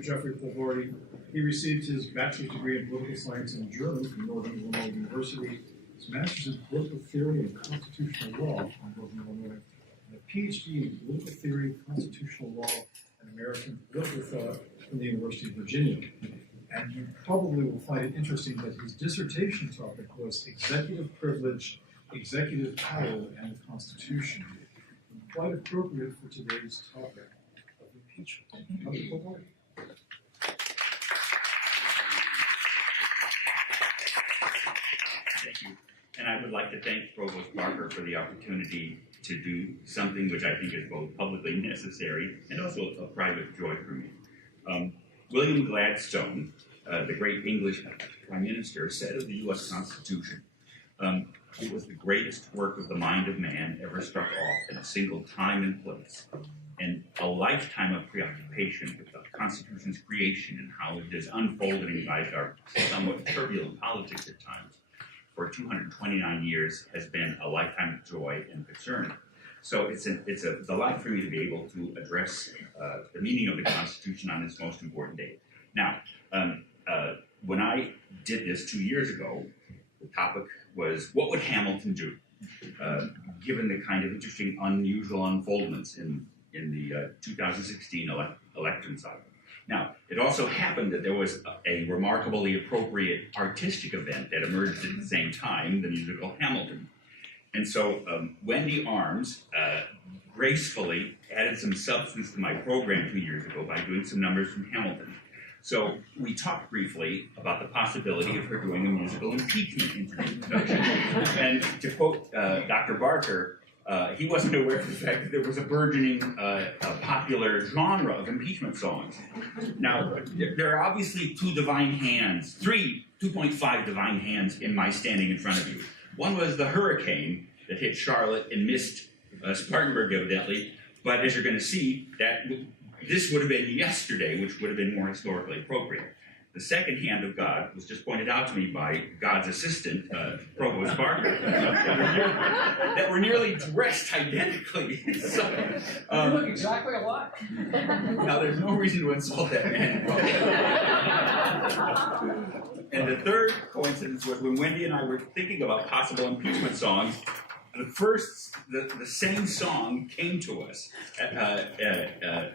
Dr. Jeffrey Poelvoorde. He received his bachelor's degree in political science in German from Northern Illinois University, his master's in political theory and constitutional law from Northern Illinois, and a PhD in political theory, constitutional law, and American political thought from the University of Virginia. And you probably will find it interesting that his dissertation topic was executive privilege, executive power, and the Constitution. And quite appropriate for today's topic of impeachment. Dr. Poelvoorde. Thank you. And I would like to thank Provost Barker for the opportunity to do something which I think is both publicly necessary and also a private joy for me. William Gladstone, the great English Prime Minister, said of the U.S. Constitution, it was the greatest work of the mind of man ever struck off in a single time and place, and a lifetime of preoccupation with the Constitution's creation and how it is unfolding like our somewhat turbulent politics at times for 229 years has been a lifetime of joy and concern. So it's a delight for me to be able to address the meaning of the Constitution on this most important day. Now, when I did this 2 years ago, the topic was, what would Hamilton do, given the kind of interesting, unusual unfoldments in the 2016 election cycle. Now, it also happened that there was a remarkably appropriate artistic event that emerged at the same time, the musical Hamilton. And so Wendy Arms gracefully added some substance to my program 2 years ago by doing some numbers from Hamilton. So we talked briefly about the possibility of her doing a musical impeachment introduction. And to quote Dr. Barker, he wasn't aware of the fact that there was a burgeoning popular genre of impeachment songs. Now, there are obviously 2.5 divine hands in my standing in front of you. One was the hurricane that hit Charlotte and missed Spartanburg evidently, but as you're going to see, this would have been yesterday, which would have been more historically appropriate. The second hand of God was just pointed out to me by God's assistant, Provost Barker, that were nearly dressed identically. So, you look exactly alike. Now, there's no reason to insult that man. And the third coincidence was when Wendy and I were thinking about possible impeachment songs, the same song came to us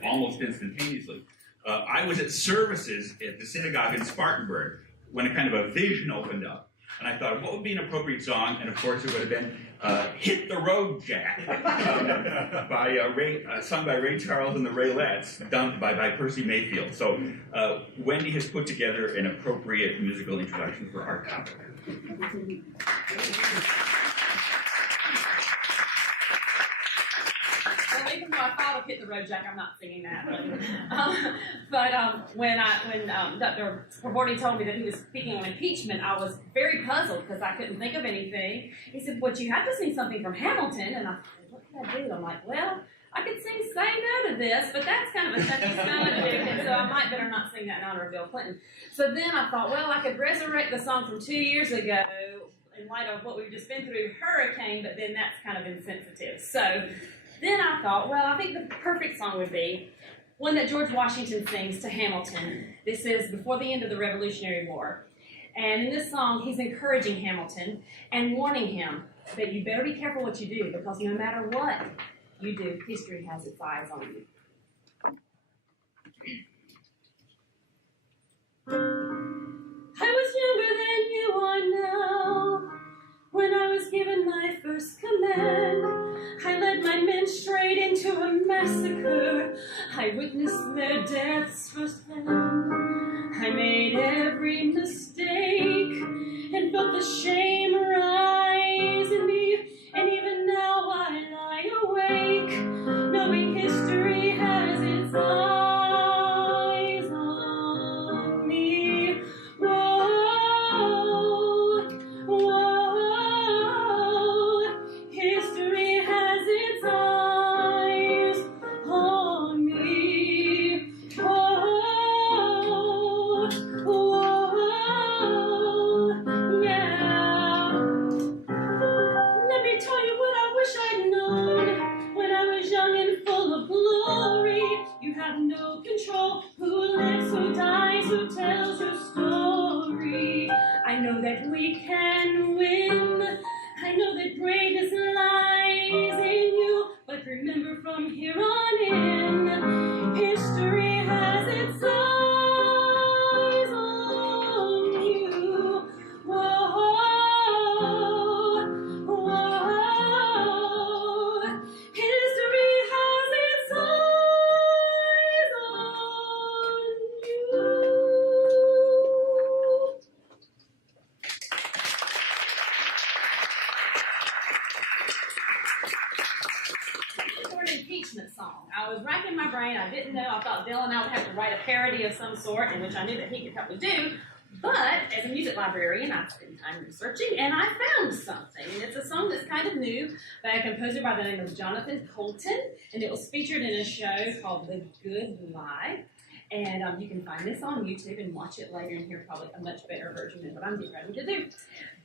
almost instantaneously. I was at services at the synagogue in Spartanburg when a kind of a vision opened up. And I thought, what would be an appropriate song? And of course, it would have been Hit the Road, Jack, sung by Ray Charles and the Raylettes, done by Percy Mayfield. So Wendy has put together an appropriate musical introduction for our topic. Even though I thought of Hit the Road, Jack, I'm not singing that. But when Dr. Poelvoorde told me that he was speaking on impeachment, I was very puzzled because I couldn't think of anything. He said, "Well, you have to sing something from Hamilton." And I thought, what can I do? I'm like, well, I could sing Say No to This, but that's kind of a touchy subject, and so I might better not sing that in honor of Bill Clinton. So then I thought, well, I could resurrect the song from 2 years ago in light of what we've just been through, Hurricane, but then that's kind of insensitive. So then I thought, well, I think the perfect song would be one that George Washington sings to Hamilton. This is before the end of the Revolutionary War. And in this song, he's encouraging Hamilton and warning him that you better be careful what you do, because no matter what you do, history has its eyes on you. I was younger than you are now, when I was given my first command. I led my men straight into a massacre. I witnessed their deaths firsthand. I made every mistake and felt the shame rise in me. And even now I lie awake, knowing history has its eyes on me. Whoa, whoa, history has its eyes on me. Whoa, whoa, yeah. eyes who tells your story. I know that we can win. I know that greatness lies in you. But remember, from here on in, history has its eyes on you. Whoa, whoa, history has its eyes on you. For an impeachment song. I was racking my brain. I didn't know. I thought Dylan and I would have to write a parody of some sort, in which I knew that he could help me do. But as a music librarian, I spent time researching, and I found something. And it's a song that's kind of new by a composer by the name of Jonathan Colton, and it was featured in a show called The Good Lie. And you can find this on YouTube and watch it later and hear probably a much better version than what I'm getting ready to do.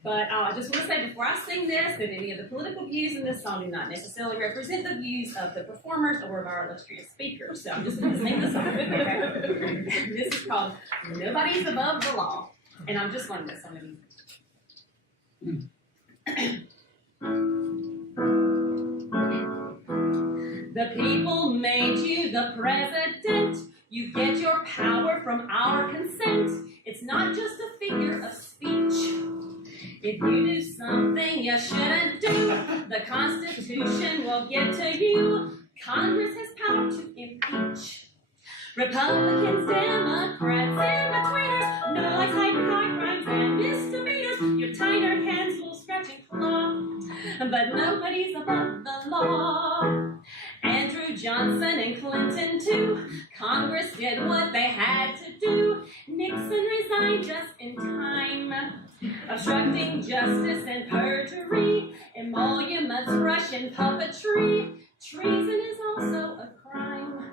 But I just want to say before I sing this that any of the political views in this song do not necessarily represent the views of the performers or of our illustrious speakers. So I'm just going to sing the song. Okay? This is called Nobody's Above the Law. And I'm just learning this song. The people made you the president. You get your power from our consent. It's not just a figure of speech. If you do something you shouldn't do, the Constitution will get to you. Congress has power to impeach. Republicans, Democrats, in-betweeners, no like high crimes and misdemeanors. Your tighter hands will scratch and claw, but nobody's above the law. Andrew Johnson and Clinton too. Congress did what they had to do. Nixon resigned just in time. Obstructing justice and perjury, emoluments, Russian puppetry. Treason is also a crime.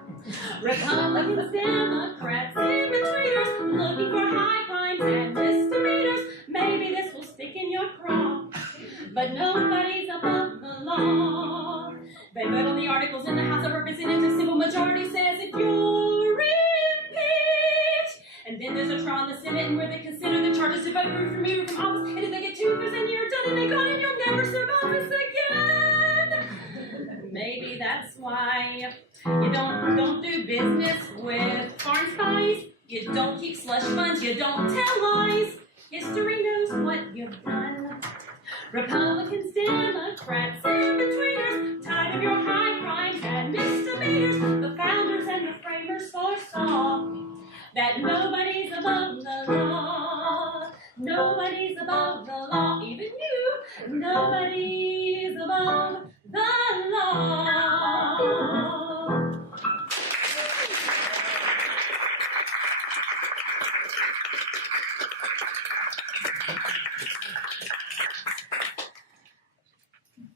Republicans, Democrats, in-betweeners, looking for high crimes and misdemeanors. Maybe this will stick in your craw, but nobody's above the law. They vote on the articles in the House of Representatives. Simple majority says if you're impeached. And then there's a trial in the Senate where they consider the charges to vote remove you from office. And if they get 2/3, then you're done and they're gone and you'll never serve office again. Maybe that's why you don't do business with foreign spies. You don't keep slush funds. You don't tell lies. History knows what you've done. Republicans, Democrats, in-betweeners, tired of your high crimes and misdemeanors. The founders and the framers foresaw that nobody's above the law. Nobody's above the law, even you. Nobody's above the law.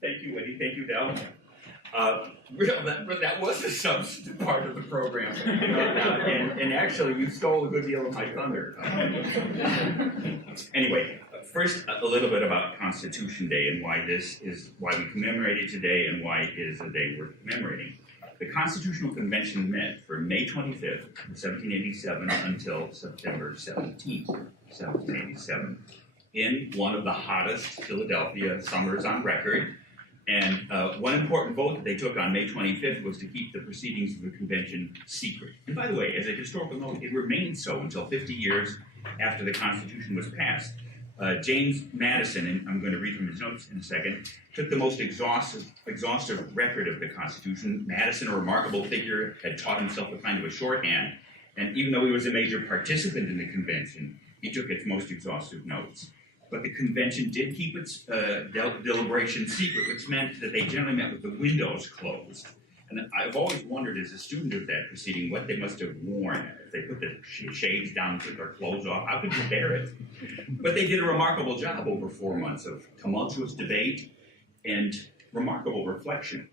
Thank you, Wendy. Thank you, Del. That was a substantive part of the program. And actually, you stole a good deal of my thunder. Anyway, first, a little bit about Constitution Day and why we commemorate it today and why it is a day worth commemorating. The Constitutional Convention met from May 25th, 1787 until September 17th, 1787, in one of the hottest Philadelphia summers on record. And one important vote that they took on May 25th was to keep the proceedings of the convention secret. And by the way, as a historical note, it remained so until 50 years after the Constitution was passed. James Madison, and I'm going to read from his notes in a second, took the most exhaustive record of the Constitution. Madison, a remarkable figure, had taught himself a kind of a shorthand, and even though he was a major participant in the convention, he took its most exhaustive notes. But the convention did keep its deliberations secret, which meant that they generally met with the windows closed. And I've always wondered, as a student of that proceeding, what they must have worn. If they put the shades down and took their clothes off, how could you bear it? But they did a remarkable job over 4 months of tumultuous debate and remarkable reflection.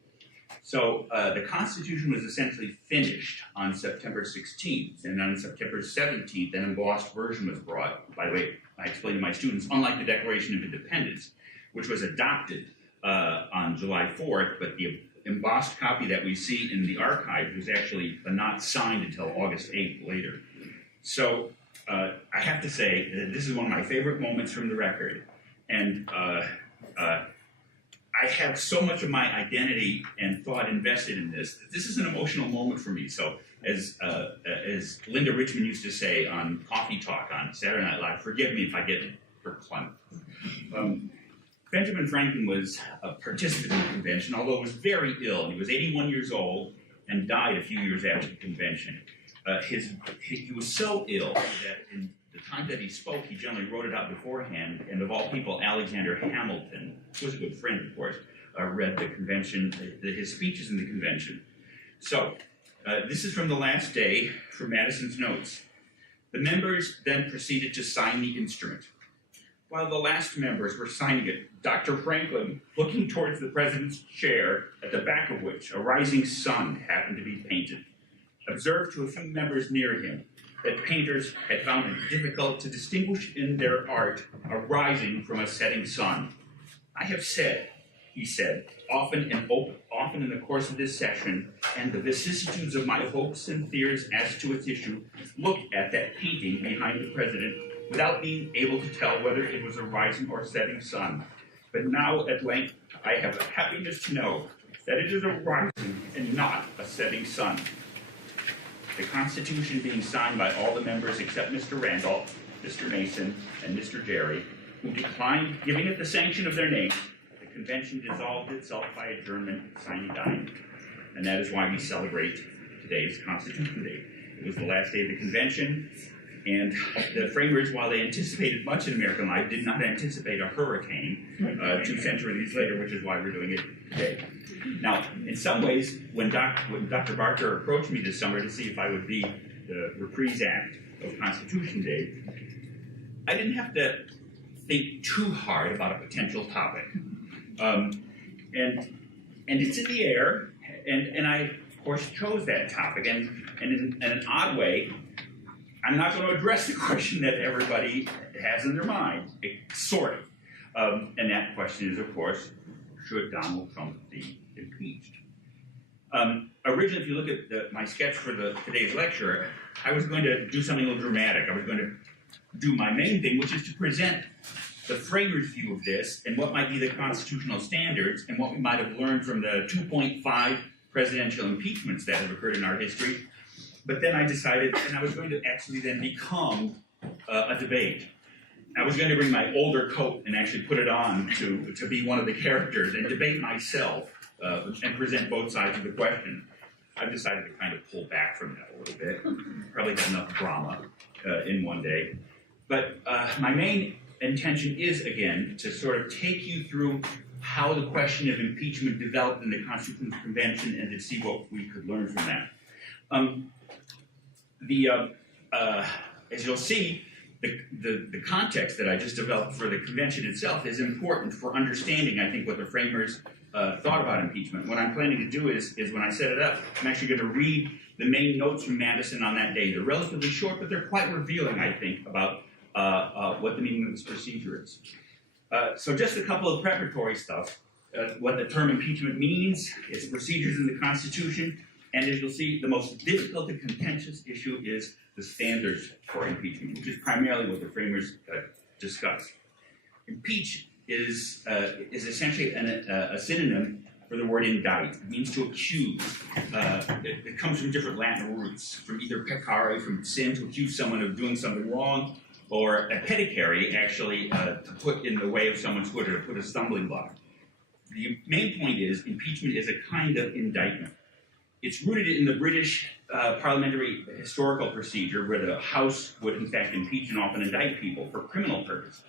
So the Constitution was essentially finished on September 16th, and on September 17th, an embossed version was brought. By the way, I explained to my students, unlike the Declaration of Independence, which was adopted on July 4th, but the embossed copy that we see in the archive was actually not signed until August 8th later. So I have to say that this is one of my favorite moments from the record. And I have so much of my identity and thought invested in this. This is an emotional moment for me. So as Linda Richmond used to say on Coffee Talk on Saturday Night Live, forgive me if I get verklempt. Benjamin Franklin was a participant in the convention, although he was very ill. And he was 81 years old and died a few years after the convention. He was so ill that in the time that he spoke, he generally wrote it out beforehand, and of all people, Alexander Hamilton, who was a good friend, of course, read the convention, his speeches in the convention. So, this is from the last day from Madison's notes. The members then proceeded to sign the instrument. While the last members were signing it, Dr. Franklin, looking towards the president's chair, at the back of which a rising sun happened to be painted, observed to a few members near him that painters had found it difficult to distinguish in their art a rising from a setting sun. I have said, he said, often in the course of this session, and the vicissitudes of my hopes and fears as to its issue, look at that painting behind the president without being able to tell whether it was a rising or setting sun. But now, at length, I have the happiness to know that it is a rising and not a setting sun. The Constitution being signed by all the members except Mr. Randolph, Mr. Mason, and Mr. Gerry, who declined giving it the sanction of their names, the convention dissolved itself by adjournment sine die. And that is why we celebrate today's Constitution Day. It was the last day of the convention, and the framers, while they anticipated much in American life, did not anticipate a hurricane 2 centuries later, which is why we're doing it today. Now, in some ways, when Dr. Barker approached me this summer to see if I would be the reprise act of Constitution Day, I didn't have to think too hard about a potential topic. And it's in the air, and I, of course, chose that topic. And in an odd way, I'm not going to address the question that everybody has in their mind, sort of. And that question is, of course, should Donald Trump be impeached? Originally, if you look at my sketch for today's lecture, I was going to do something a little dramatic. I was going to do my main thing, which is to present the framers' view of this and what might be the constitutional standards and what we might have learned from the 2.5 presidential impeachments that have occurred in our history. But then I decided, and I was going to actually then become a debate. I was going to bring my older coat and actually put it on to be one of the characters and debate myself and present both sides of the question. I've decided to kind of pull back from that a little bit. Probably got enough drama in one day. But my main intention is, again, to sort of take you through how the question of impeachment developed in the Constitutional Convention and to see what we could learn from that. As you'll see, the context that I just developed for the convention itself is important for understanding, I think, what the framers thought about impeachment. What I'm planning to do is when I set it up, I'm actually going to read the main notes from Madison on that day. They're relatively short, but they're quite revealing, I think, about what the meaning of this procedure is. So just a couple of preparatory stuff. What the term impeachment means, its procedures in the Constitution, and as you'll see, the most difficult and contentious issue is the standards for impeachment, which is primarily what the framers discussed. Impeach is essentially a synonym for the word indict. It means to accuse. It comes from different Latin roots, from either peccare, from sin, to accuse someone of doing something wrong, or a pedicare, actually, to put in the way of someone's foot or to put a stumbling block. The main point is impeachment is a kind of indictment. It's rooted in the British parliamentary historical procedure where the House would, in fact, impeach and often indict people for criminal purposes.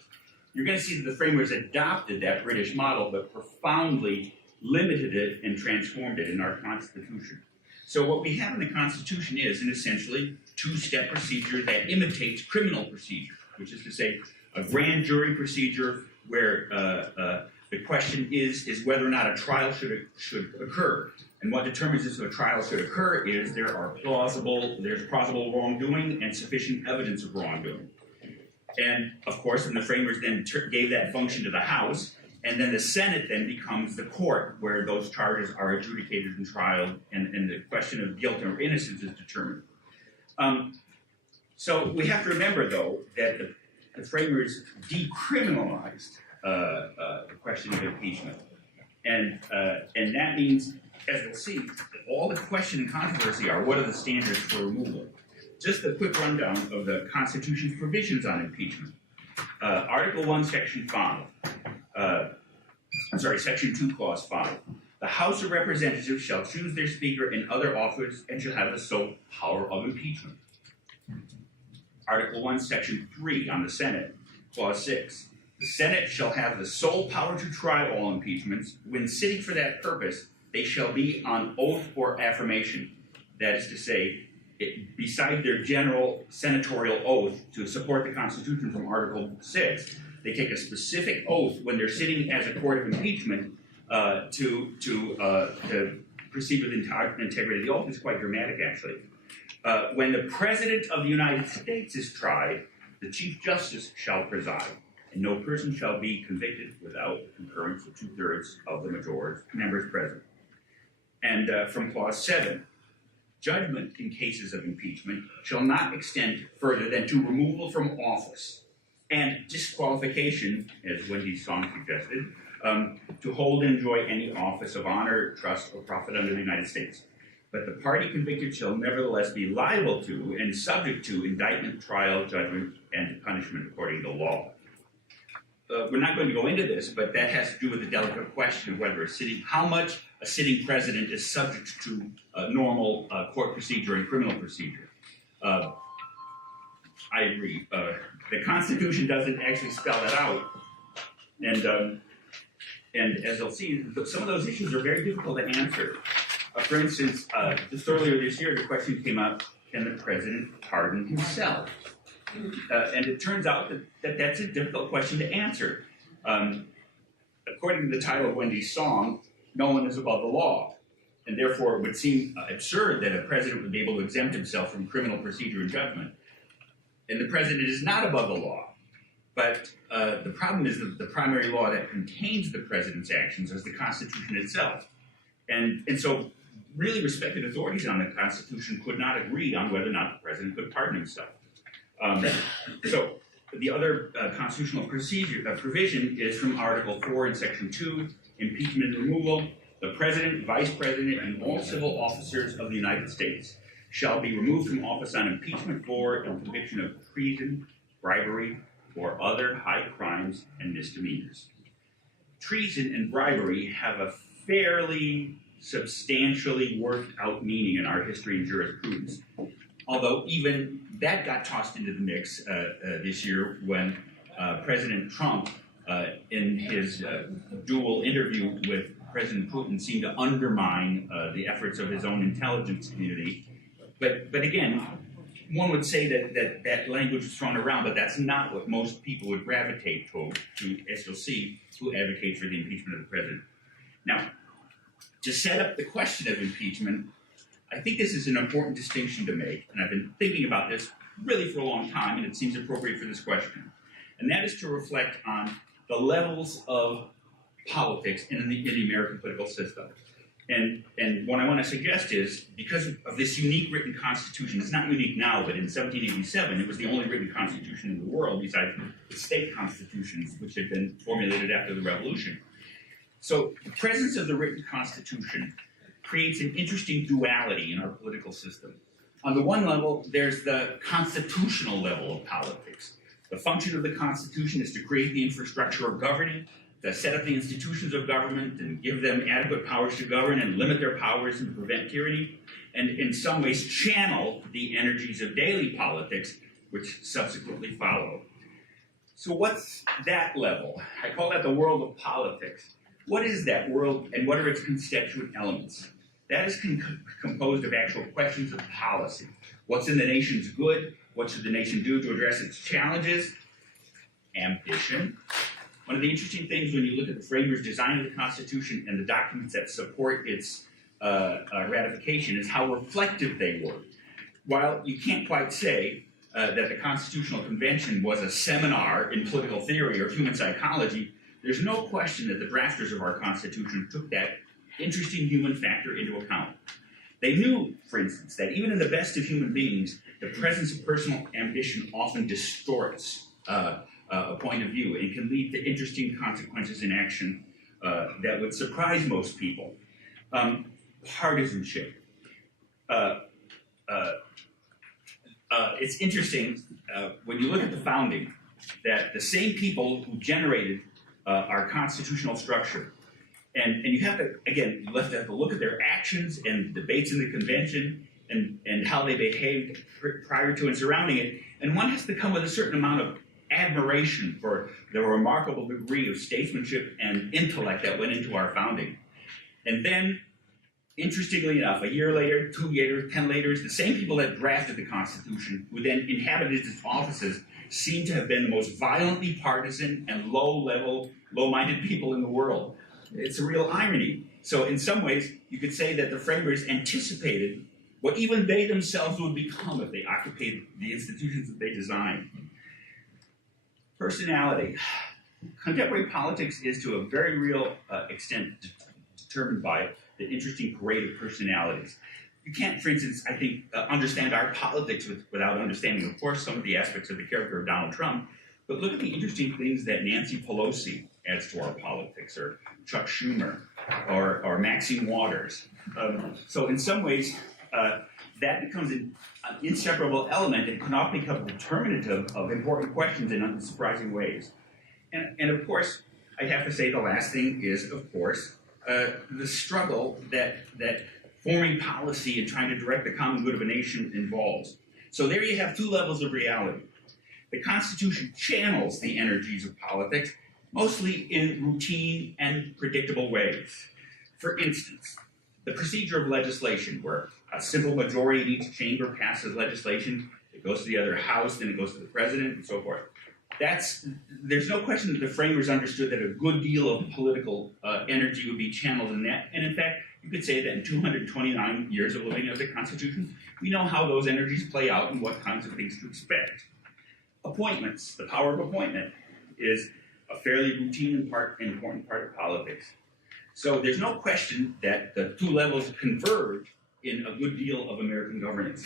You're going to see that the framers adopted that British model but profoundly limited it and transformed it in our Constitution. So what we have in the Constitution is an essentially two-step procedure that imitates criminal procedure, which is to say a grand jury procedure where the question is whether or not a trial should occur. And what determines if a trial should occur is there's plausible wrongdoing and sufficient evidence of wrongdoing. And of course, and the framers then gave that function to the House, and then the Senate then becomes the court where those charges are adjudicated in trial and the question of guilt or innocence is determined. So we have to remember, though, that the framers decriminalized the question of impeachment. And that means, as we'll see, all the question and controversy are, what are the standards for removal? Just a quick rundown of the Constitution's provisions on impeachment. Article 1, Section 5. Section 2, Clause 5. The House of Representatives shall choose their Speaker and other officers and shall have the sole power of impeachment. Article 1, Section 3 on the Senate, Clause 6. The Senate shall have the sole power to try all impeachments. When sitting for that purpose, they shall be on oath or affirmation. That is to say, beside their general senatorial oath to support the Constitution from Article 6, they take a specific oath when they're sitting as a court of impeachment to proceed with integrity. The oath is quite dramatic, actually. When the President of the United States is tried, the Chief Justice shall preside, and no person shall be convicted without concurrence of 2/3 of the majority members present. And from Clause 7, judgment in cases of impeachment shall not extend further than to removal from office and disqualification, as Wendy's song suggested, to hold and enjoy any office of honor, trust, or profit under the United States. But the party convicted shall nevertheless be liable to and subject to indictment, trial, judgment, and punishment according to law. We're not going to go into this, but that has to do with the delicate question of whether how much a sitting president is subject to normal court procedure and criminal procedure. I agree. The Constitution doesn't actually spell that out, and as you'll see, some of those issues are very difficult to answer. For instance, just earlier this year, the question came up: can the president pardon himself? And it turns out that that's a difficult question to answer. According to the title of Wendy's song, no one is above the law. And therefore, it would seem absurd that a president would be able to exempt himself from criminal procedure and judgment. And the president is not above the law. But the problem is that the primary law that contains the president's actions is the Constitution itself. And so really respected authorities on the Constitution could not agree on whether or not the president could pardon himself. So the other constitutional provision is from Article 4 in Section 2, impeachment and removal. The President, Vice President, and all civil officers of the United States shall be removed from office on impeachment for and conviction of treason, bribery, or other high crimes and misdemeanors. Treason and bribery have a fairly substantially worked out meaning in our history and jurisprudence. Although even that got tossed into the mix this year when President Trump, in his dual interview with President Putin, seemed to undermine the efforts of his own intelligence community. But again, one would say that language is thrown around, but that's not what most people would gravitate to, as you'll see, who advocate for the impeachment of the president. Now, to set up the question of impeachment, I think this is an important distinction to make, and I've been thinking about this really for a long time, and it seems appropriate for this question. And that is to reflect on the levels of politics in the American political system. And what I want to suggest is, because of this unique written constitution, it's not unique now, but in 1787, it was the only written constitution in the world besides the state constitutions, which had been formulated after the Revolution. So the presence of the written constitution creates an interesting duality in our political system. On the one level, there's the constitutional level of politics. The function of the Constitution is to create the infrastructure of governing, to set up the institutions of government and give them adequate powers to govern and limit their powers and prevent tyranny, and in some ways channel the energies of daily politics, which subsequently follow. So what's that level? I call that the world of politics. What is that world, and what are its constituent elements? That is composed of actual questions of policy. What's in the nation's good? What should the nation do to address its challenges? Ambition. One of the interesting things when you look at the framers' design of the Constitution and the documents that support its ratification is how reflective they were. While you can't quite say that the Constitutional Convention was a seminar in political theory or human psychology, there's no question that the drafters of our Constitution took that interesting human factor into account. They knew, for instance, that even in the best of human beings, the presence of personal ambition often distorts a point of view and can lead to interesting consequences in action that would surprise most people. Partisanship. It's interesting when you look at the founding that the same people who generated our constitutional structure, and you have to, again, you have to look at their actions and debates in the convention and how they behaved prior to and surrounding it, and one has to come with a certain amount of admiration for the remarkable degree of statesmanship and intellect that went into our founding. And then, interestingly enough, a year later, 2 years, 10 later, the same people that drafted the Constitution, who then inhabited its offices, seem to have been the most violently partisan and low-level, low-minded people in the world. It's a real irony. So in some ways, you could say that the framers anticipated what even they themselves would become if they occupied the institutions that they designed. Personality. Contemporary politics is to a very real extent determined by the interesting parade of personalities. You can't, for instance, I think, understand our politics without understanding, of course, some of the aspects of the character of Donald Trump, but look at the interesting things that Nancy Pelosi adds to our politics, or Chuck Schumer, or Maxine Waters. So in some ways, that becomes an inseparable element and can often become determinative of important questions in unsurprising ways. And of course, I have to say the last thing is, of course, the struggle that forming policy and trying to direct the common good of a nation involves. So there you have two levels of reality. The Constitution channels the energies of politics, mostly in routine and predictable ways. For instance, the procedure of legislation, where a simple majority in each chamber passes legislation, it goes to the other house, then it goes to the president, and so forth. There's no question that the framers understood that a good deal of political energy would be channeled in that. And in fact, you could say that in 229 years of living of the Constitution, we know how those energies play out and what kinds of things to expect. Appointments, the power of appointment, is a fairly routine and important part of politics. So there's no question that the two levels converge in a good deal of American governance.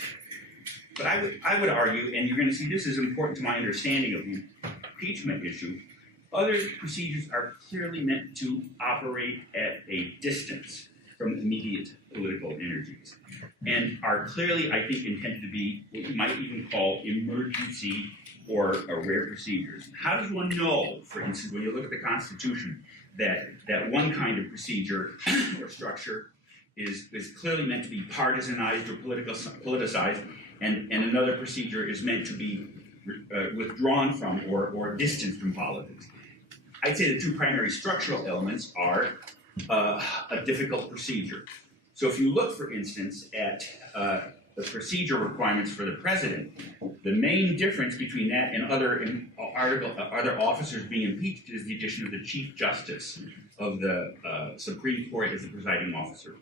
But I would argue, and you're going to see this is important to my understanding of the impeachment issue, other procedures are clearly meant to operate at a distance from immediate political energies, and are clearly, I think, intended to be what you might even call emergency or rare procedures. How does one know, for instance, when you look at the Constitution, that one kind of procedure or structure is clearly meant to be partisanized or politicized, and another procedure is meant to be withdrawn from or distanced from politics? I'd say the two primary structural elements are a difficult procedure. So if you look, for instance, at the procedure requirements for the president, the main difference between that and other officers being impeached is the addition of the Chief Justice of the Supreme Court as the presiding officer.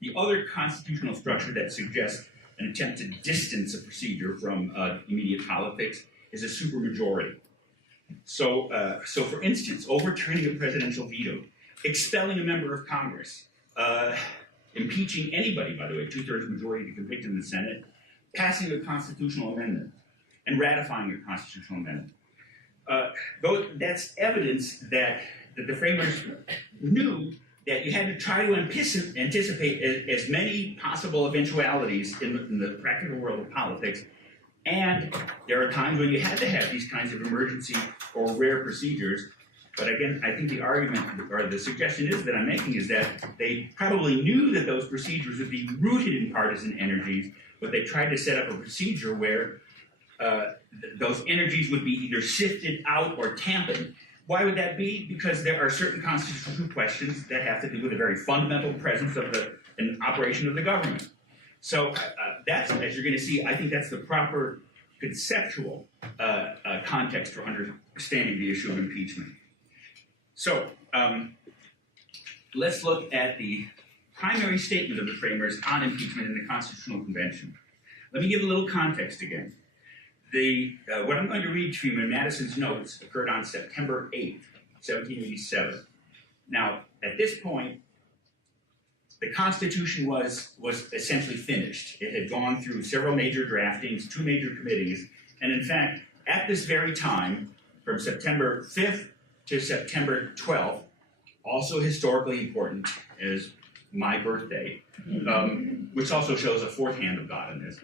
The other constitutional structure that suggests an attempt to distance a procedure from immediate politics is a supermajority. So for instance, overturning a presidential veto, expelling a member of Congress, impeaching anybody, by the way, 2/3 majority to convict in the Senate, passing a constitutional amendment, and ratifying a constitutional amendment. That's evidence that the framers knew that you had to try to anticipate as many possible eventualities in the practical world of politics, and there are times when you had to have these kinds of emergency or rare procedures. But again, I think the argument or the suggestion that I'm making is that they probably knew that those procedures would be rooted in partisan energies, but they tried to set up a procedure where those energies would be either sifted out or tampered. Why would that be? Because there are certain constitutional questions that have to do with the very fundamental presence of an operation of the government. So that's, as you're going to see, I think that's the proper conceptual context for understanding the issue of impeachment. So let's look at the primary statement of the framers on impeachment in the Constitutional Convention. Let me give a little context again. What I'm going to read to you in Madison's notes occurred on September 8th, 1787. Now, at this point, the Constitution was essentially finished. It had gone through several major draftings, 2 major committees, and in fact, at this very time, from September 5th to September 12th, also historically important as my birthday, which also shows a fourth hand of God in this.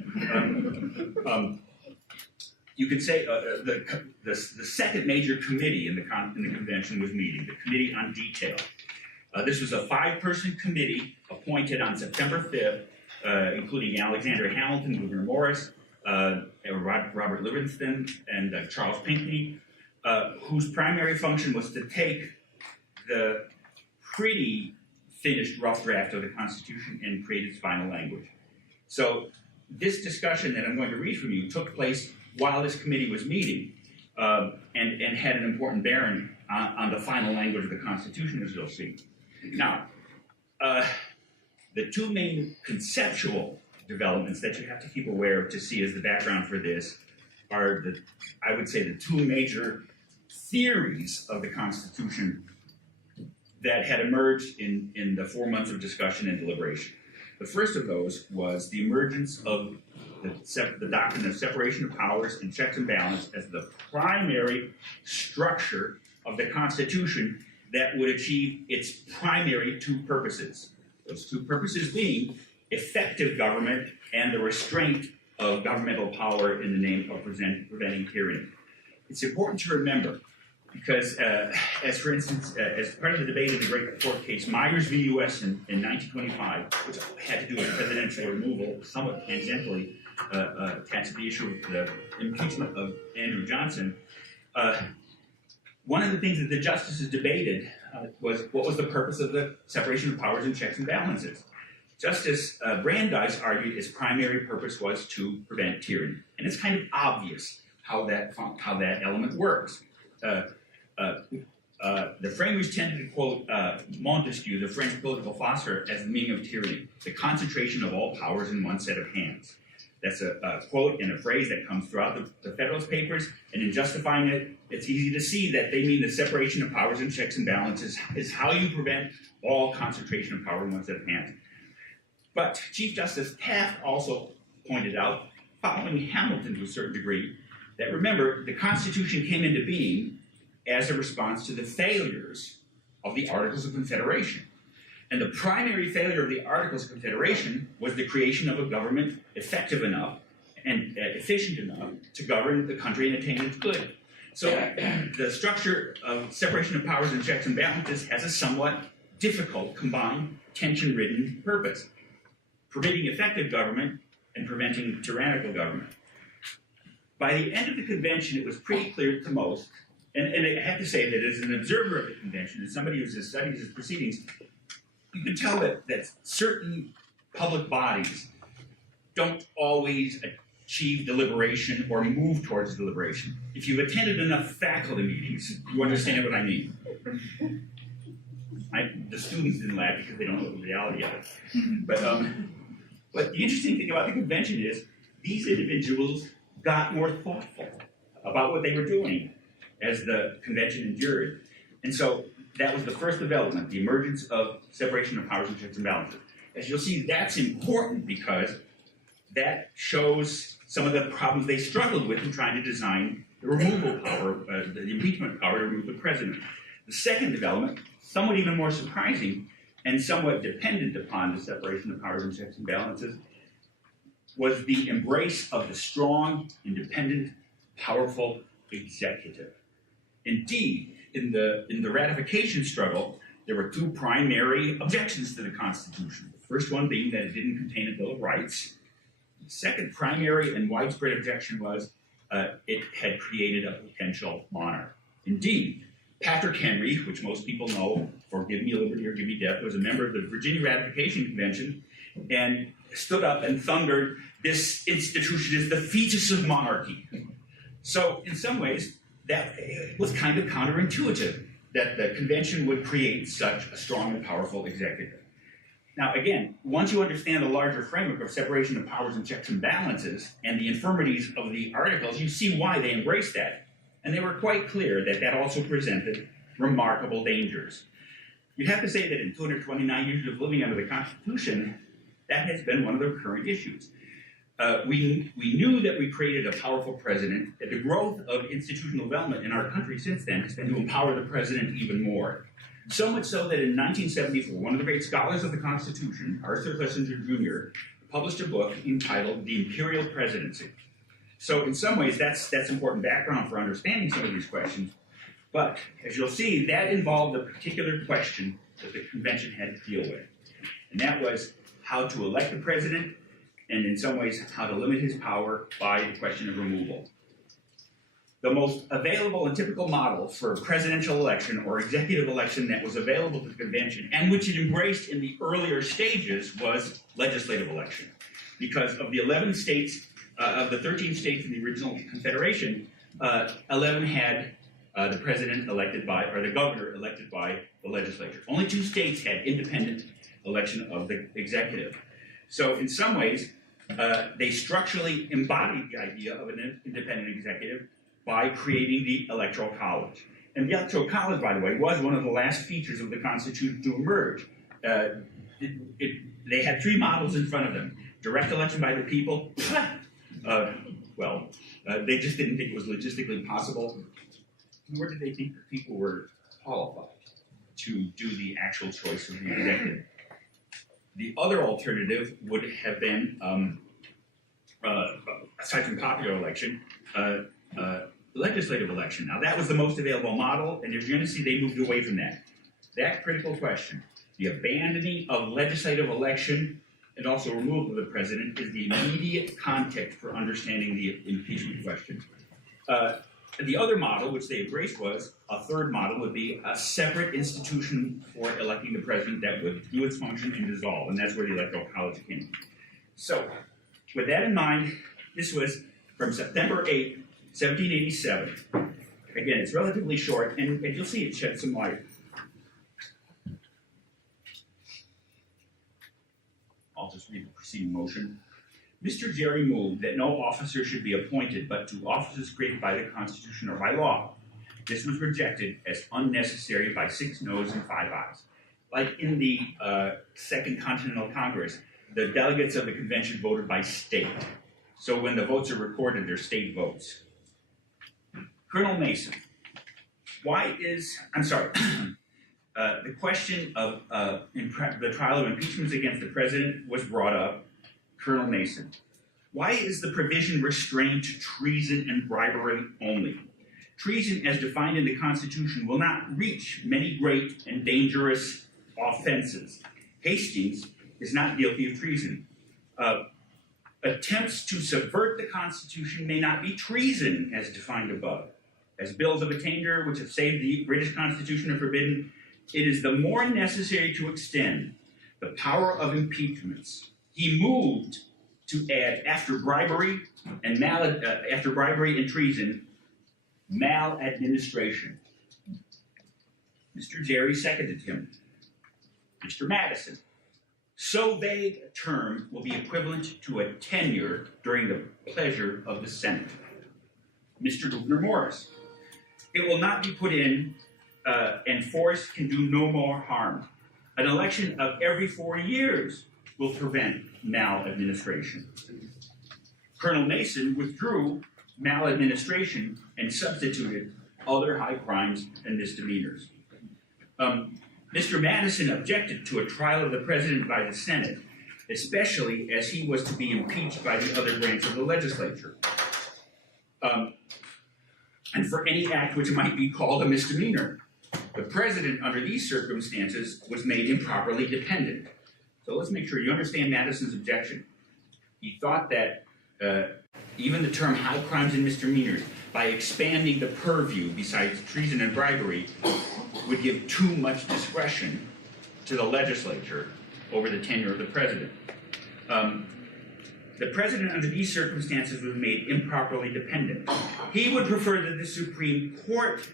You could say the second major committee in the convention was meeting, the Committee on Detail. This was a 5-person committee appointed on September 5th, including Alexander Hamilton, Gouverneur Morris, Robert Livingston, and Charles Pinckney, whose primary function was to take the pretty finished rough draft of the Constitution and create its final language. So this discussion that I'm going to read from you took place while this committee was meeting, and had an important bearing on the final language of the Constitution, as you'll see. Now, the 2 main conceptual developments that you have to keep aware of to see as the background for this are, I would say, the 2 major theories of the Constitution that had emerged in the 4 months of discussion and deliberation. The first of those was the emergence of the doctrine of separation of powers and checks and balance as the primary structure of the Constitution that would achieve its primary 2 purposes. Those 2 purposes being effective government and the restraint of governmental power in the name of preventing tyranny. It's important to remember because, as for instance, as part of the debate in the Great Court case, Myers v. U.S. in 1925, which had to do with presidential removal, somewhat tangentially attached to the issue of the impeachment of Andrew Johnson, one of the things that the justices debated was what was the purpose of the separation of powers and checks and balances. Justice Brandeis argued his primary purpose was to prevent tyranny, and it's kind of obvious how that element works. The framers tended to quote Montesquieu, the French political philosopher, as the meaning of tyranny, the concentration of all powers in one set of hands. That's a quote and a phrase that comes throughout the Federalist Papers, and in justifying it, it's easy to see that they mean the separation of powers and checks and balances is how you prevent all concentration of power in one set of hands. But Chief Justice Taft also pointed out, following Hamilton to a certain degree, that remember, the Constitution came into being as a response to the failures of the Articles of Confederation. And the primary failure of the Articles of Confederation was the creation of a government effective enough and efficient enough to govern the country and attain its good. So the structure of separation of powers and checks and balances has a somewhat difficult, combined, tension-ridden purpose, permitting effective government and preventing tyrannical government. By the end of the convention, it was pretty clear to most, and I have to say that as an observer of the convention, as somebody who has studied its proceedings, you can tell that certain public bodies don't always achieve deliberation or move towards deliberation. If you've attended enough faculty meetings, you understand what I mean. The students didn't laugh because they don't know the reality of it. But the interesting thing about the convention is these individuals got more thoughtful about what they were doing as the convention endured. And so that was the first development, the emergence of separation of powers and checks and balances. As you'll see, that's important because that shows some of the problems they struggled with in trying to design the removal power, the impeachment power to remove the president. The second development, somewhat even more surprising and somewhat dependent upon the separation of powers and checks and balances, was the embrace of the strong, independent, powerful executive. Indeed, in the ratification struggle, there were 2 primary objections to the Constitution. The first one being that it didn't contain a Bill of Rights. The second primary and widespread objection was it had created a potential monarch. Indeed, Patrick Henry, which most people know for Give Me Liberty or Give Me Death, was a member of the Virginia Ratification Convention and stood up and thundered, "This institution is the fetus of monarchy." So in some ways, that was kind of counterintuitive that the convention would create such a strong and powerful executive. Now again, once you understand the larger framework of separation of powers and checks and balances and the infirmities of the articles, you see why they embraced that. And they were quite clear that that also presented remarkable dangers. you'd have to say that in 229 years of living under the Constitution, that has been one of the current issues. We knew that we created a powerful president, and the growth of institutional development in our country since then has been to empower the president even more. So much so that in 1974, one of the great scholars of the Constitution, Arthur Schlesinger Jr., published a book entitled The Imperial Presidency. So in some ways, that's important background for understanding some of these questions. But as you'll see, that involved a particular question that the convention had to deal with. And that was how to elect a president, and in some ways, how to limit his power by the question of removal. The most available and typical model for a presidential election or executive election that was available to the convention, and which it embraced in the earlier stages, was legislative election. Because of the 11 states, of the 13 states in the original Confederation, 11 had the president elected by, or the governor elected by the legislature. Only 2 states had independent election of the executive. So in some ways, they structurally embodied the idea of an independent executive by creating the Electoral College. And the Electoral College, by the way, was one of the last features of the Constitution to emerge. They had 3 models in front of them. Direct election by the people. They just didn't think it was logistically possible, nor did they think that people were qualified to do the actual choice of the executive. The other alternative would have been, aside from popular election, legislative election. Now that was the most available model, and as you're going to see, they moved away from that. That critical question, the abandoning of legislative election and also removal of the president, is the immediate context for understanding the impeachment question. The other model, which they embraced, was a third model, would be a separate institution for electing the president that would do its function and dissolve, and that's where the Electoral College came. So, with that in mind, this was from September 8, 1787. Again, it's relatively short, and you'll see it shed some light. I'll just read the preceding motion. Mr. Jerry moved that no officer should be appointed but to offices created by the Constitution or by law. This was rejected as unnecessary by 6 noes and 5 ayes. Like in the Second Continental Congress, the delegates of the convention voted by state. So when the votes are recorded, they're state votes. Colonel Mason, the question of the trial of impeachments against the president was brought up. Colonel Mason, why is the provision restrained to treason and bribery only? Treason, as defined in the Constitution, will not reach many great and dangerous offenses. Hastings is not guilty of treason. Attempts to subvert the Constitution may not be treason, as defined above. As bills of attainder, which have saved the British Constitution, are forbidden, it is the more necessary to extend the power of impeachments. He moved to add, after bribery and treason, maladministration. Mr. Jerry seconded him. Mr. Madison, so vague a term will be equivalent to a tenure during the pleasure of the Senate. Mr. Gouverneur Morris, it will not be put in, and force can do no more harm. An election of every 4 years will prevent maladministration. Colonel Mason withdrew maladministration and substituted other high crimes and misdemeanors. Mr. Madison objected to a trial of the president by the Senate, especially as he was to be impeached by the other branch of the legislature, and for any act which might be called a misdemeanor. The president, under these circumstances, was made improperly dependent. So let's make sure you understand Madison's objection. He thought that even the term high crimes and misdemeanors, by expanding the purview besides treason and bribery, would give too much discretion to the legislature over the tenure of the president. The president, under these circumstances, was made improperly dependent. He would prefer that the Supreme Court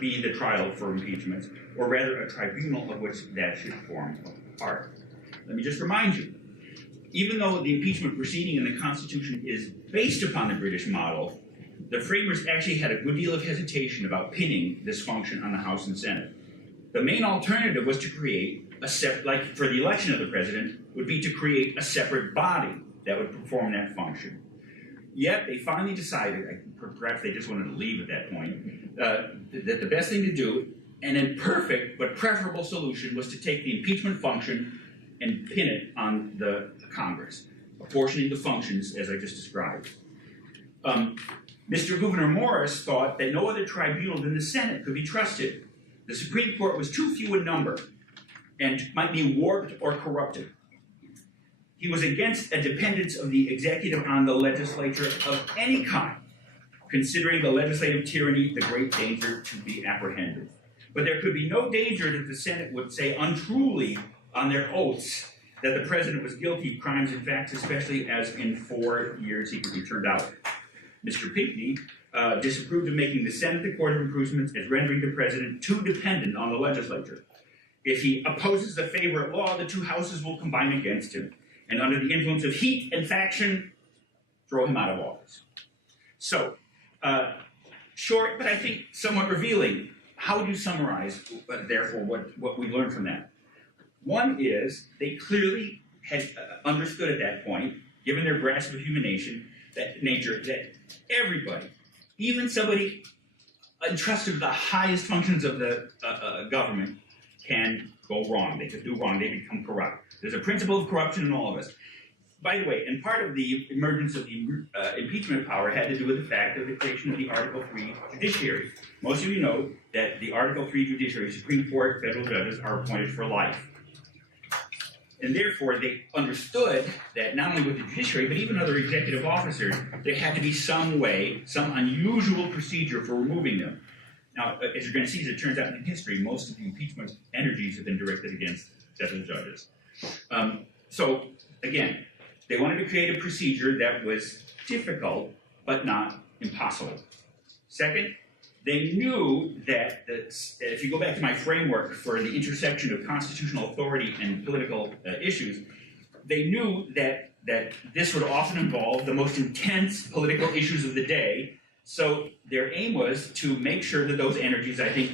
be the trial for impeachments, or rather a tribunal of which that should form a part. Let me just remind you, even though the impeachment proceeding in the Constitution is based upon the British model, the framers actually had a good deal of hesitation about pinning this function on the House and Senate. The main alternative was to create like for the election of the president, would be to create a separate body that would perform that function. Yet they finally decided, perhaps they just wanted to leave at that point, that the best thing to do, an imperfect but preferable solution, was to take the impeachment function and pin it on the Congress, apportioning the functions as I just described. Mr. Gouverneur Morris thought that no other tribunal than the Senate could be trusted. The Supreme Court was too few in number and might be warped or corrupted. He was against a dependence of the executive on the legislature of any kind, considering the legislative tyranny the great danger to be apprehended. But there could be no danger that the Senate would say untruly on their oaths that the president was guilty of crimes and facts, especially as in 4 years he could be turned out. Mr. Pinckney disapproved of making the Senate the court of improvements as rendering the president too dependent on the legislature. If he opposes the favorite law, the two houses will combine against him, and under the influence of heat and faction, throw him out of office. So, short, but I think somewhat revealing. How would you summarize, therefore, what we learned from that? One is, they clearly had understood at that point, given their grasp of human nature, that everybody, even somebody entrusted with the highest functions of the government, can go wrong. They could do wrong. They become corrupt. There's a principle of corruption in all of us. By the way, and part of the emergence of the impeachment power had to do with the fact of the creation of the Article III judiciary. Most of you know that the Article III judiciary, Supreme Court federal judges, are appointed for life. And therefore, they understood that not only with the judiciary, but even other executive officers, there had to be some way, some unusual procedure for removing them. Now, as you're going to see, as it turns out in history, most of the impeachment energies have been directed against federal judges. So, again, they wanted to create a procedure that was difficult, but not impossible. Second, they knew that, if you go back to my framework for the intersection of constitutional authority and political issues, they knew that this would often involve the most intense political issues of the day. So their aim was to make sure that those energies, I think,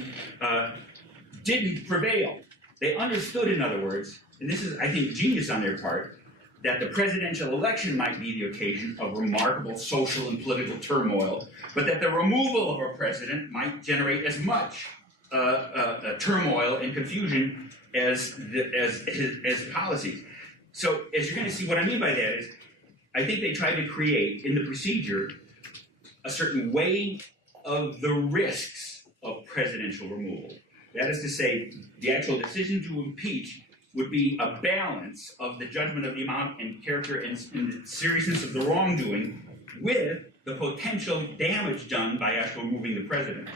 didn't prevail. They understood, in other words, and this is, I think, genius on their part, that the presidential election might be the occasion of remarkable social and political turmoil, but that the removal of a president might generate as much turmoil and confusion as policies. So, as you're going to see, what I mean by that is, I think they tried to create in the procedure a certain weighing of the risks of presidential removal. That is to say, the actual decision to impeach would be a balance of the judgment of the amount and character and the seriousness of the wrongdoing with the potential damage done by actually removing the president.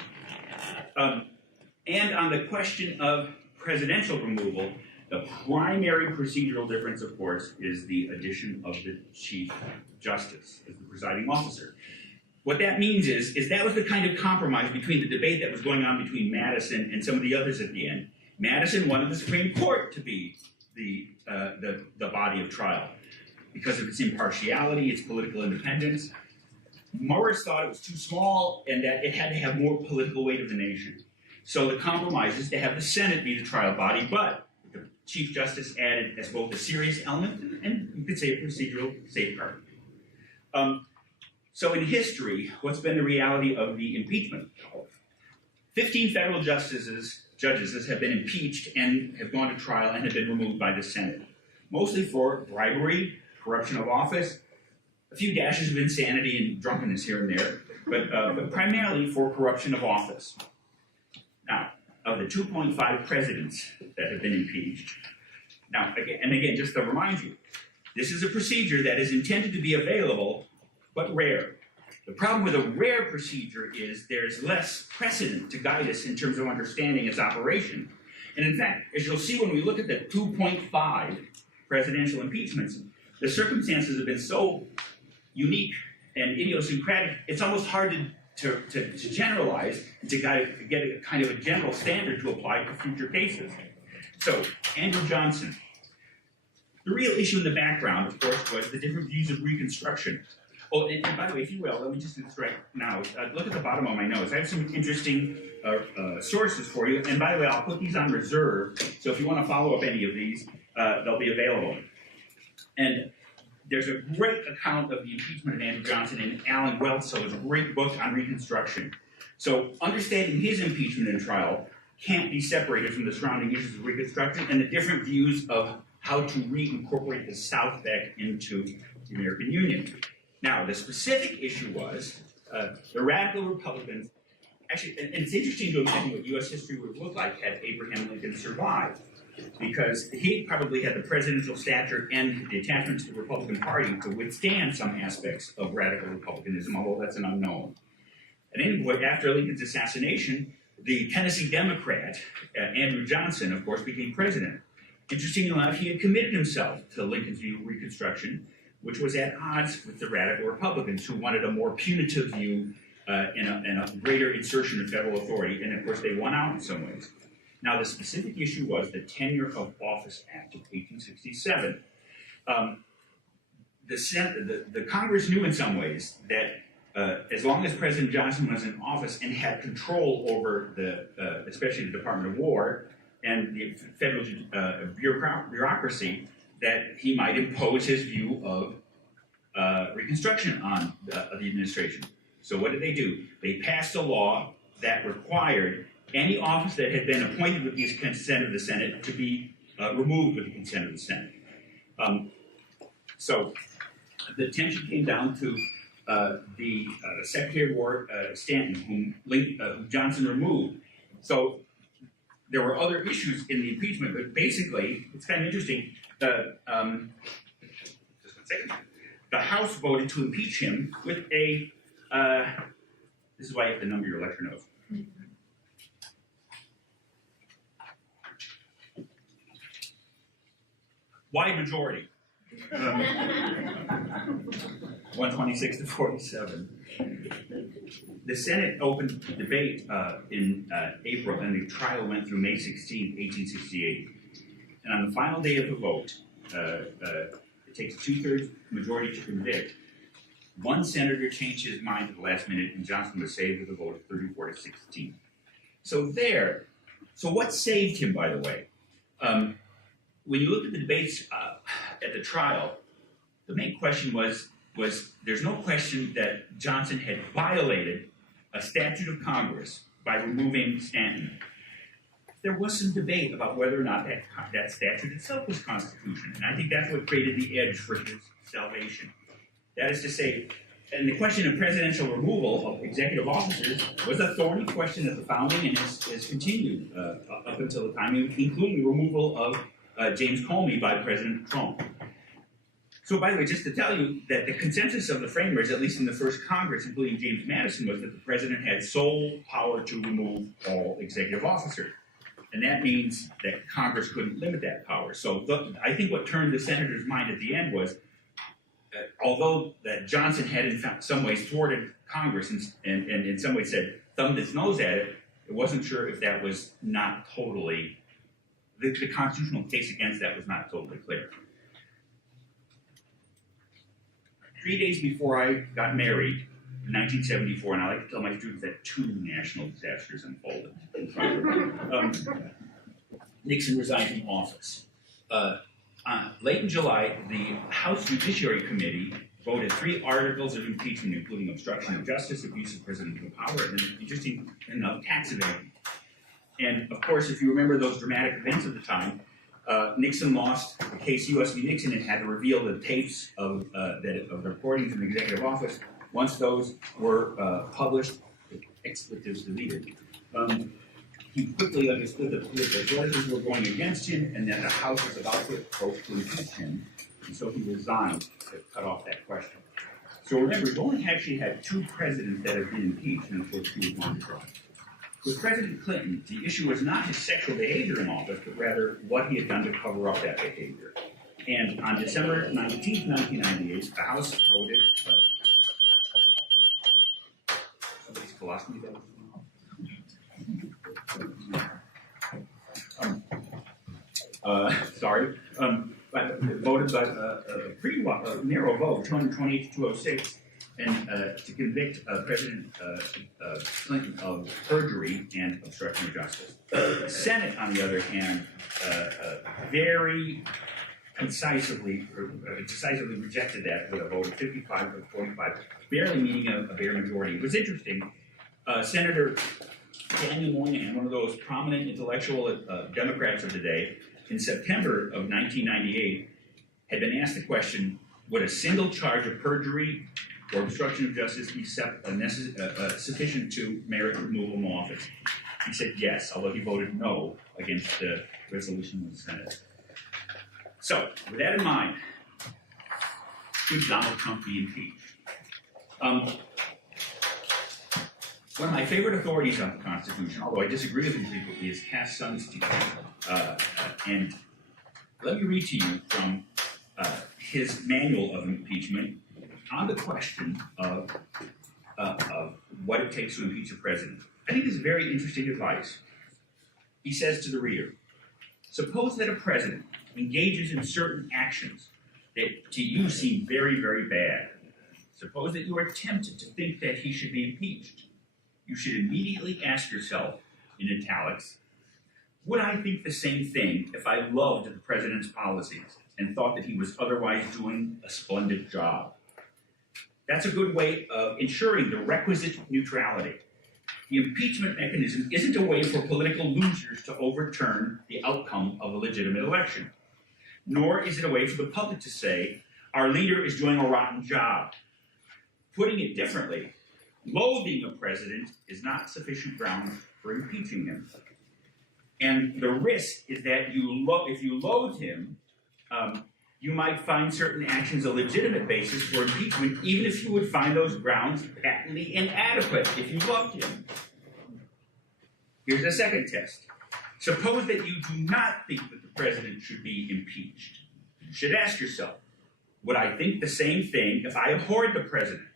And on the question of presidential removal, the primary procedural difference, of course, is the addition of the Chief Justice as the presiding officer. What that means is that was the kind of compromise between the debate that was going on between Madison and some of the others at the end. Madison wanted the Supreme Court to be the body of trial because of its impartiality, its political independence. Morris thought it was too small and that it had to have more political weight of the nation. So the compromise is to have the Senate be the trial body, but the Chief Justice added as both a serious element and you could say a procedural safeguard. So in history, what's been the reality of the impeachment? 15 federal judges have been impeached and have gone to trial and have been removed by the Senate, mostly for bribery, corruption of office, a few dashes of insanity and drunkenness here and there, but primarily for corruption of office. Now, of the 2.5 presidents that have been impeached, now, again, just to remind you, this is a procedure that is intended to be available, but rare. The problem with a rare procedure is there's less precedent to guide us in terms of understanding its operation. And in fact, as you'll see when we look at the 2.5 presidential impeachments, the circumstances have been so unique and idiosyncratic, it's almost hard to generalize and to get a kind of a general standard to apply to future cases. So, Andrew Johnson. The real issue in the background, of course, was the different views of Reconstruction. Oh, and by the way, if you will, let me just do this right now. Look at the bottom of my notes. I have some interesting sources for you. And by the way, I'll put these on reserve. So if you want to follow up any of these, they'll be available. And there's a great account of the impeachment of Andrew Johnson in Alan Weltz's great book on Reconstruction. So understanding his impeachment and trial can't be separated from the surrounding issues of Reconstruction and the different views of how to reincorporate the South back into the American Union. Now, the specific issue was the radical Republicans, actually, and it's interesting to imagine what U.S. history would have looked like had Abraham Lincoln survived, because he probably had the presidential stature and the attachment to the Republican Party to withstand some aspects of radical republicanism, although that's an unknown. At any point, after Lincoln's assassination, the Tennessee Democrat, Andrew Johnson, of course, became president. Interestingly enough, he had committed himself to Lincoln's view of Reconstruction, which was at odds with the radical Republicans, who wanted a more punitive view and a greater insertion of federal authority. And of course, they won out in some ways. Now, the specific issue was the Tenure of Office Act of 1867. The Congress knew in some ways that as long as President Johnson was in office and had control over especially the Department of War and the federal bureaucracy, that he might impose his view of Reconstruction on the administration. So what did they do? They passed a law that required any office that had been appointed with the consent of the Senate to be removed with the consent of the Senate. So the tension came down to the Secretary of War, Stanton, whom Johnson removed. So there were other issues in the impeachment, but basically, it's kind of interesting. Just one second. The House voted to impeach him with a, this is why you have to number your lecture notes. Wide majority. 126 to 47. The Senate opened debate in April, and the trial went through May 16, 1868. And on the final day of the vote, it takes a 2/3 majority to convict. One senator changed his mind at the last minute, and Johnson was saved with a vote of 34 to 16. So what saved him, by the way? When you look at the debates at the trial, the main question was there's no question that Johnson had violated a statute of Congress by removing Stanton. There was some debate about whether or not that statute itself was constitutional, and I think that's what created the edge for his salvation. That is to say, and the question of presidential removal of executive officers was a thorny question at the founding and has continued up until the time, including the removal of James Comey by President Trump. So, by the way, just to tell you that the consensus of the framers, at least in the first Congress, including James Madison, was that the president had sole power to remove all executive officers. And that means that Congress couldn't limit that power. So I think what turned the senator's mind at the end was, although that Johnson had in some ways thwarted Congress and in some ways said, thumbed its nose at it, it wasn't sure if that was not totally, the constitutional case against that was not totally clear. 3 days before I got married, in 1974, and I like to tell my students that 2 national disasters unfolded in front of them. Nixon resigned from office. Late in July, the House Judiciary Committee voted 3 articles of impeachment, including obstruction of justice, abuse of presidential power, and interesting enough, tax evasion. And of course, if you remember those dramatic events of the time, Nixon lost the case U.S. v. Nixon and had to reveal the tapes of the recordings in the executive office. Once those were published, expletives deleted. He quickly understood that the charges were going against him and that the House was about to vote to impeach him, and so he resigned to cut off that question. So remember, we've only actually had 2 presidents that have been impeached, and of course 2 have gone to trial. With President Clinton, the issue was not his sexual behavior in office, but rather what he had done to cover up that behavior. And on December 19, 1998, the House voted. Somebody's colostomy bag. But voted by a pretty narrow vote, 228 to 206, to convict President Clinton of perjury and obstruction of justice. The Senate, on the other hand, very decisively rejected that with a vote of 55 to 45, barely meeting a bare majority. It was interesting. Senator Daniel Moynihan, one of those prominent intellectual Democrats of the day, in September of 1998, had been asked the question, would a single charge of perjury or obstruction of justice be sufficient to merit removal from office? He said yes, although he voted no against the resolution of the Senate. So, with that in mind, should Donald Trump be impeached? One of my favorite authorities on the Constitution, although I disagree with him frequently, is Cass Sunstein. And let me read to you from his manual of impeachment on the question of what it takes to impeach a president. I think this is very interesting advice. He says to the reader, suppose that a president engages in certain actions that to you seem very, very bad. Suppose that you are tempted to think that he should be impeached. You should immediately ask yourself, in italics, would I think the same thing if I loved the president's policies and thought that he was otherwise doing a splendid job? That's a good way of ensuring the requisite neutrality. The impeachment mechanism isn't a way for political losers to overturn the outcome of a legitimate election. Nor is it a way for the public to say, our leader is doing a rotten job. Putting it differently, loathing a president is not sufficient ground for impeaching him. And the risk is that if you loathe him, you might find certain actions a legitimate basis for impeachment, even if you would find those grounds patently inadequate if you loved him. Here's a second test. Suppose that you do not think that the president should be impeached. You should ask yourself, would I think the same thing if I abhorred the president's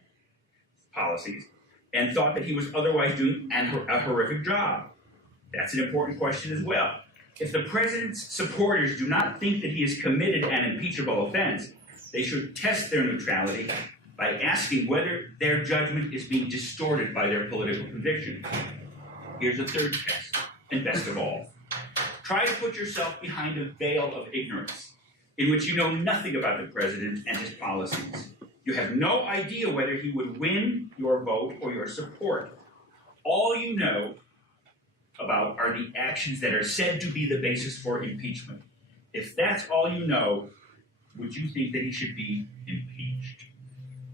policies and thought that he was otherwise doing a horrific job? That's an important question as well. If the president's supporters do not think that he has committed an impeachable offense, they should test their neutrality by asking whether their judgment is being distorted by their political conviction. Here's a third test, and best of all. Try to put yourself behind a veil of ignorance in which you know nothing about the president and his policies. You have no idea whether he would win your vote or your support. All you know about are the actions that are said to be the basis for impeachment. If that's all you know, would you think that he should be impeached?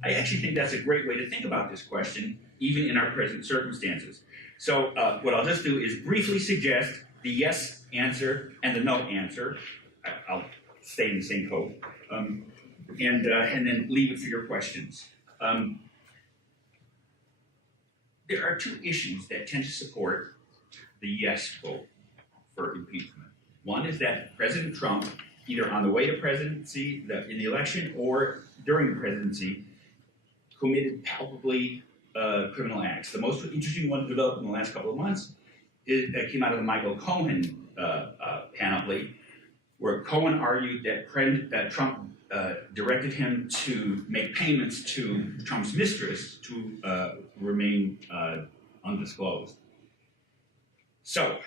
I actually think that's a great way to think about this question, even in our present circumstances. So what I'll just do is briefly suggest the yes answer and the no answer. I'll stay in the same code. And then leave it for your questions. There are two issues that tend to support the yes vote for impeachment. One is that President Trump, either on the way to presidency in the election or during the presidency, committed palpably criminal acts. The most interesting one developed in the last couple of months that came out of the Michael Cohen panoply, where Cohen argued that Trump directed him to make payments to Trump's mistress to remain undisclosed. So,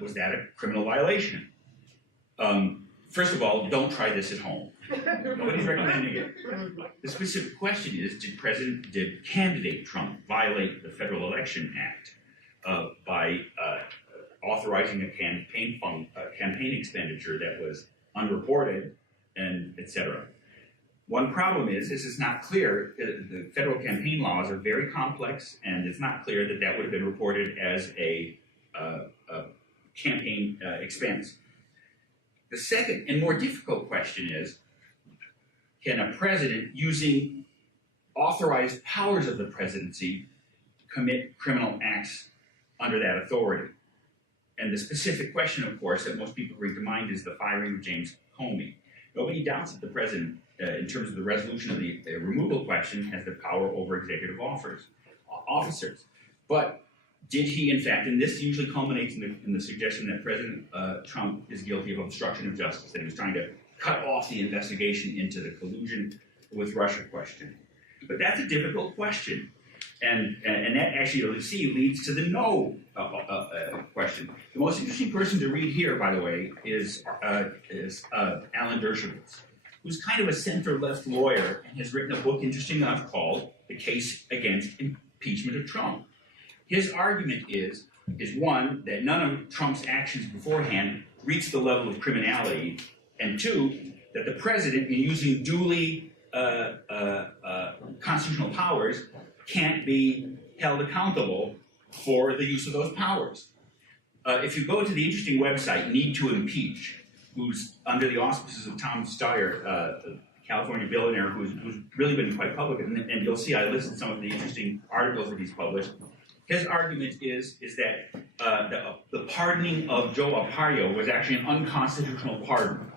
was that a criminal violation? First of all, don't try this at home. Nobody's recommending it. The specific question is, did candidate Trump violate the Federal Election Act by authorizing a campaign expenditure that was unreported, and etc.? One problem is this is not clear. The federal campaign laws are very complex, and it's not clear that that would have been reported as a campaign expense. The second and more difficult question is, can a president, using authorized powers of the presidency, commit criminal acts under that authority? And the specific question, of course, that most people bring to mind is the firing of James Comey. Nobody doubts that the president, in terms of the resolution of the removal question, has the power over executive officers. But did he, in fact, and this usually culminates in the suggestion that President Trump is guilty of obstruction of justice, that he was trying to cut off the investigation into the collusion with Russia question. But that's a difficult question. And that actually, you'll see, leads to the no question. The most interesting person to read here, by the way, is Alan Dershowitz, who's kind of a center-left lawyer and has written a book, interesting enough, called The Case Against Impeachment of Trump. His argument is one, that none of Trump's actions beforehand reached the level of criminality, and two, that the president, in using duly constitutional powers, can't be held accountable for the use of those powers. If you go to the interesting website, Need to Impeach, who's under the auspices of Tom Steyer, a California billionaire who's really been quite public, and you'll see I listed some of the interesting articles that he's published. His argument is that the pardoning of Joe Arpaio was actually an unconstitutional pardon.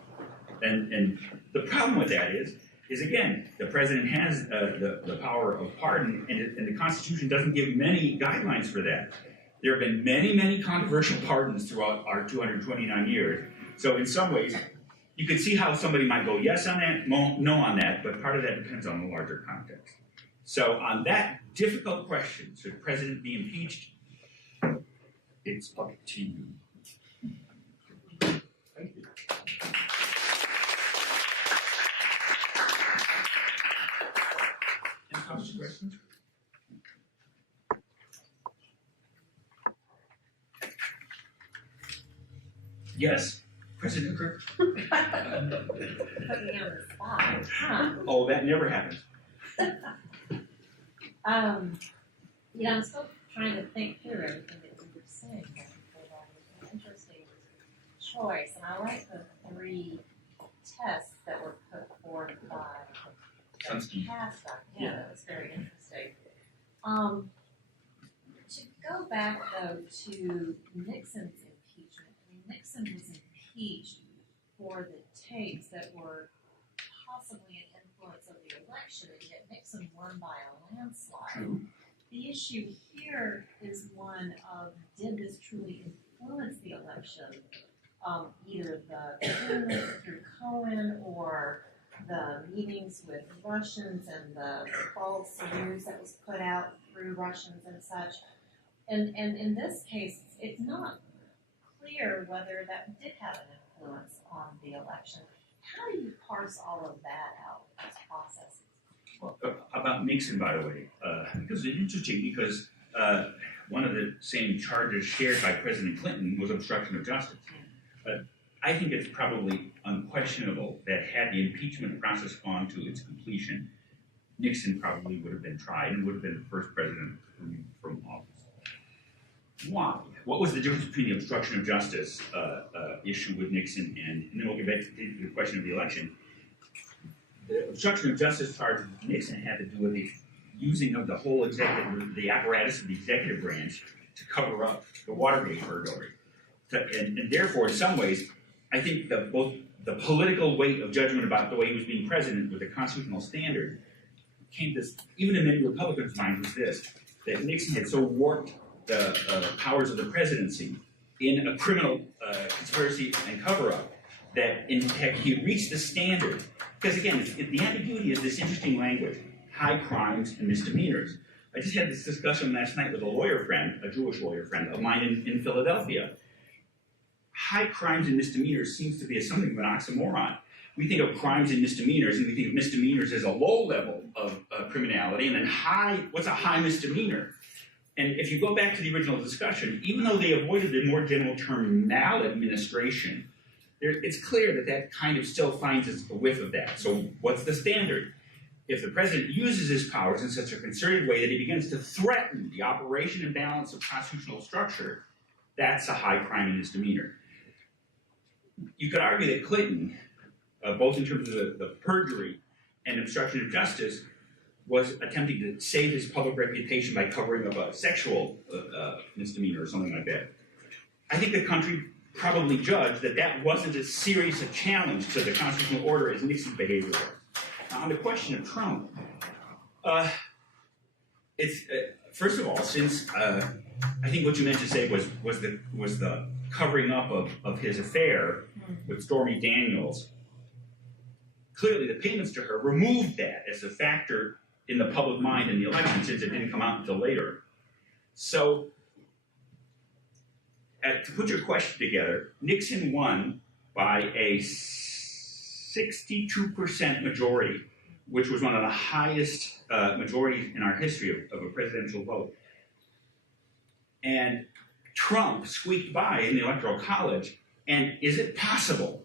And the problem with that is again, the president has the power of pardon, and the Constitution doesn't give many guidelines for that. There have been many, many controversial pardons throughout our 229 years. So in some ways, you could see how somebody might go yes on that, no on that, but part of that depends on the larger context. So on that difficult question, should the president be impeached? It's up to you. Thank you. Any comments or questions? Yes, President Kirk? Put me on the spot, huh? Oh, that never happens. I'm still trying to think through everything that you were saying. It's an interesting choice, and I like the three tests that were put forth by Sunsky. Yeah, that was very interesting. To go back though to Nixon's impeachment, I mean, Nixon was impeached for the tapes that were possibly an influence of the election, and yet Nixon won by a landslide. True. The issue here is one of, did this truly influence the election? Either the payment through Cohen or the meetings with Russians and the false news that was put out through Russians and such. And in this case, it's not clear whether that did have an influence on the election. How do you parse all of that out, those processes? Well, about Nixon, by the way, because it's interesting because one of the same charges shared by President Clinton was obstruction of justice. I think it's probably unquestionable that had the impeachment process gone to its completion, Nixon probably would have been tried and would have been the first president from office. Why? What was the difference between the obstruction of justice issue with Nixon and then we'll get back to the question of the election. The obstruction of justice charge with Nixon had to do with the using of the whole the apparatus of the executive branch to cover up the Watergate burglary. And therefore, in some ways, I think that both the political weight of judgment about the way he was being president with the constitutional standard came to, even in many Republicans' minds, was this, that Nixon had so warped the powers of the presidency in a criminal conspiracy and cover-up that, in fact, he reached the standard. Because, again, the ambiguity is this interesting language, high crimes and misdemeanors. I just had this discussion last night with a lawyer friend, a Jewish lawyer friend of mine in Philadelphia. High crimes and misdemeanors seems to be something of an oxymoron. We think of crimes and misdemeanors, and we think of misdemeanors as a low level of criminality, and then what's a high misdemeanor? And if you go back to the original discussion, even though they avoided the more general term maladministration, it's clear that that kind of still finds a whiff of that. So what's the standard? If the president uses his powers in such a concerted way that he begins to threaten the operation and balance of constitutional structure, that's a high crime and misdemeanor. You could argue that Clinton, both in terms of the perjury and obstruction of justice, was attempting to save his public reputation by covering up a sexual misdemeanor or something like that. I think the country probably judged that that wasn't as serious a challenge to the constitutional order as Nixon's behavior was. Now, on the question of Trump, it's first of all, since I think what you meant to say was the covering up of his affair with Stormy Daniels. Clearly, the payments to her removed that as a factor in the public mind in the election since it didn't come out until later. So, to put your question together, Nixon won by a 62% majority, which was one of the highest majorities in our history of a presidential vote. And Trump squeaked by in the Electoral College. And is it possible?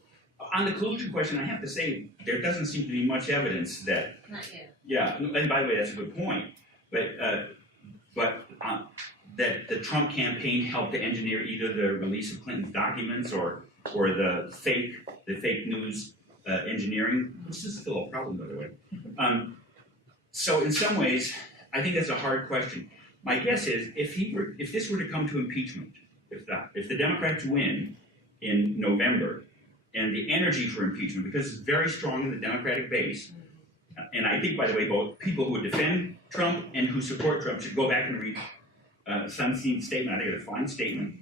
On the collusion question, I have to say there doesn't seem to be much evidence that. Not yet. Yeah, and by the way, that's a good point. But that the Trump campaign helped to engineer either the release of Clinton's documents or the fake news engineering, which is still a problem, by the way. So in some ways, I think that's a hard question. My guess is if this were to come to impeachment, if the Democrats win in November, and the energy for impeachment, because it's very strong in the Democratic base, and I think, by the way, both people who would defend Trump and who support Trump should go back and read Sunstein's statement. I think it's a fine statement,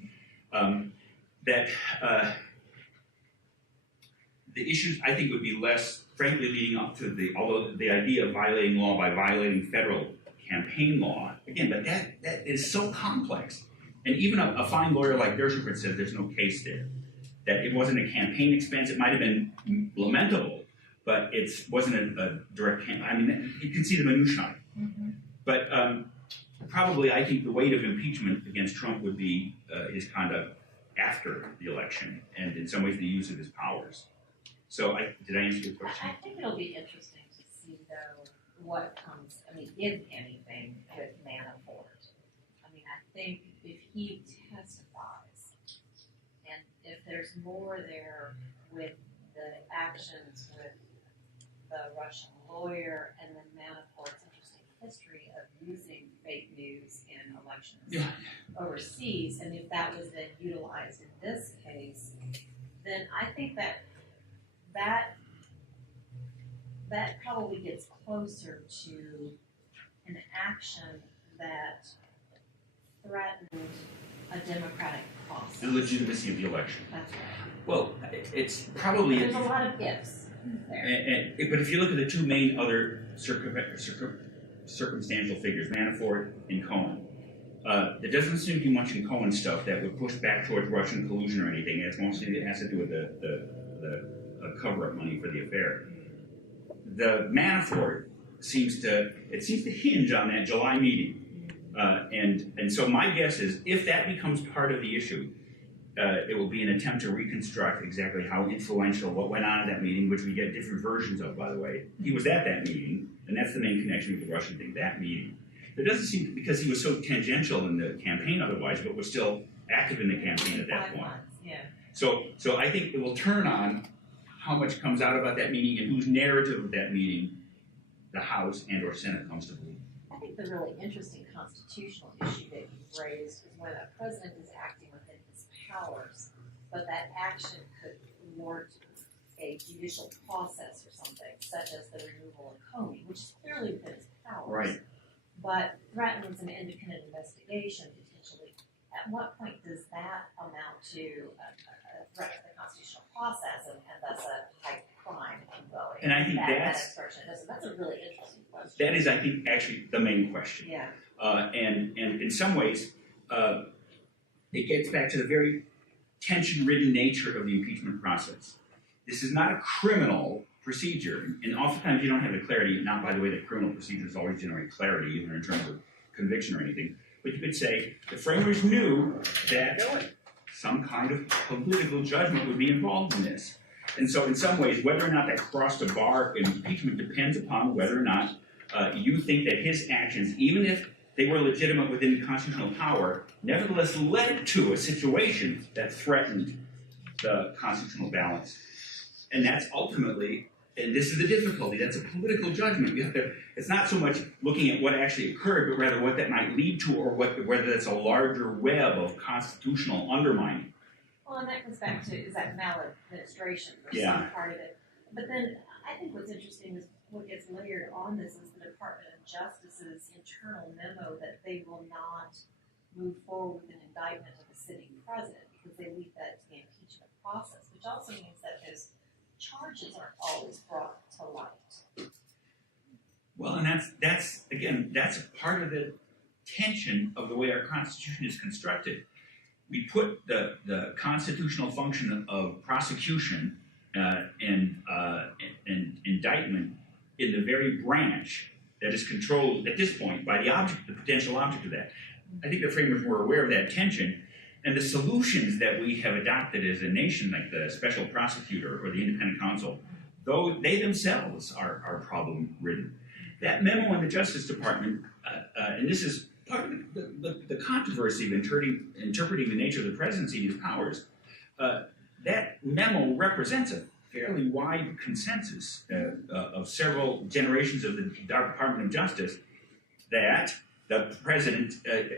that the issues, I think, would be less, frankly, leading up to although the idea of violating law by violating federal campaign law, again, but that is so complex. And even a fine lawyer like Dershowitz says there's no case there. That it wasn't a campaign expense. It might have been lamentable, but it wasn't a direct campaign. I mean, you can see the minutiae. Mm-hmm. But probably, I think the weight of impeachment against Trump would be his conduct after the election, and in some ways the use of his powers. So, did I answer your question? I think it'll be interesting to see, though, what comes, if anything, with Manafort. I think if he testifies, and if there's more there with the actions with the Russian lawyer and then Manafort's interesting history of using fake news in elections overseas, and if that was then utilized in this case, then I think that probably gets closer to an action that threatened a democratic process. The legitimacy of the election. That's right. Well, it's probably... There's a lot of ifs there. But if you look at the two main other circumstantial figures, Manafort and Cohen, there doesn't seem to be much in Cohen's stuff that would push back towards Russian collusion or anything. It has to do with the cover-up money for the affair. The Manafort seems to hinge on that July meeting. And so my guess is, if that becomes part of the issue, it will be an attempt to reconstruct exactly how influential what went on at that meeting, which we get different versions of, by the way. He was at that meeting, and that's the main connection with the Russian thing, that meeting. There doesn't seem to, because he was so tangential in the campaign otherwise, but was still active in the campaign at that 5 point. months, yeah. So I think it will turn on how much comes out about that meeting and whose narrative of that meeting the House and or Senate comes to believe. I think the really interesting constitutional issue that you've raised is when a president is acting within his powers, but that action could thwart a judicial process or something, such as the removal of Comey, which is clearly within his powers. Right. But threatens an independent investigation potentially. At what point does that amount to a threat to the constitutional process and thus a high crime ongoing? And I think that's a really interesting question. That is, I think, actually the main question. Yeah. And in some ways, it gets back to the very tension-ridden nature of the impeachment process. This is not a criminal procedure, and oftentimes you don't have the clarity, not by the way that criminal procedures always generate clarity, either in terms of conviction or anything, but you could say the framers knew that some kind of political judgment would be involved in this. And so in some ways, whether or not that crossed a bar in impeachment depends upon whether or not you think that his actions, even if they were legitimate within constitutional power, nevertheless led to a situation that threatened the constitutional balance. And that's ultimately, and this is the difficulty, that's a political judgment. You have to, it's not so much looking at what actually occurred, but rather what that might lead to, or whether that's a larger web of constitutional undermining. Well, and that goes back to, is that maladministration or Yeah. some part of it? But then I think what's interesting is what gets layered on this is the Department of Justice's internal memo that they will not move forward with an indictment of the sitting president because they leave that to the impeachment process, which also means that those charges aren't always brought to light. Well, and that's again, that's a part of the tension of the way our Constitution is constructed. We put the constitutional function of prosecution and indictment in the very branch that is controlled at this point by the potential object of that. I think the framers were aware of that tension, and the solutions that we have adopted as a nation, like the special prosecutor or the independent counsel, though they themselves are problem-ridden. That memo in the Justice Department, and this is part of the controversy of interpreting the nature of the presidency and his powers, that memo represents a fairly wide consensus of several generations of the Department of Justice that the president,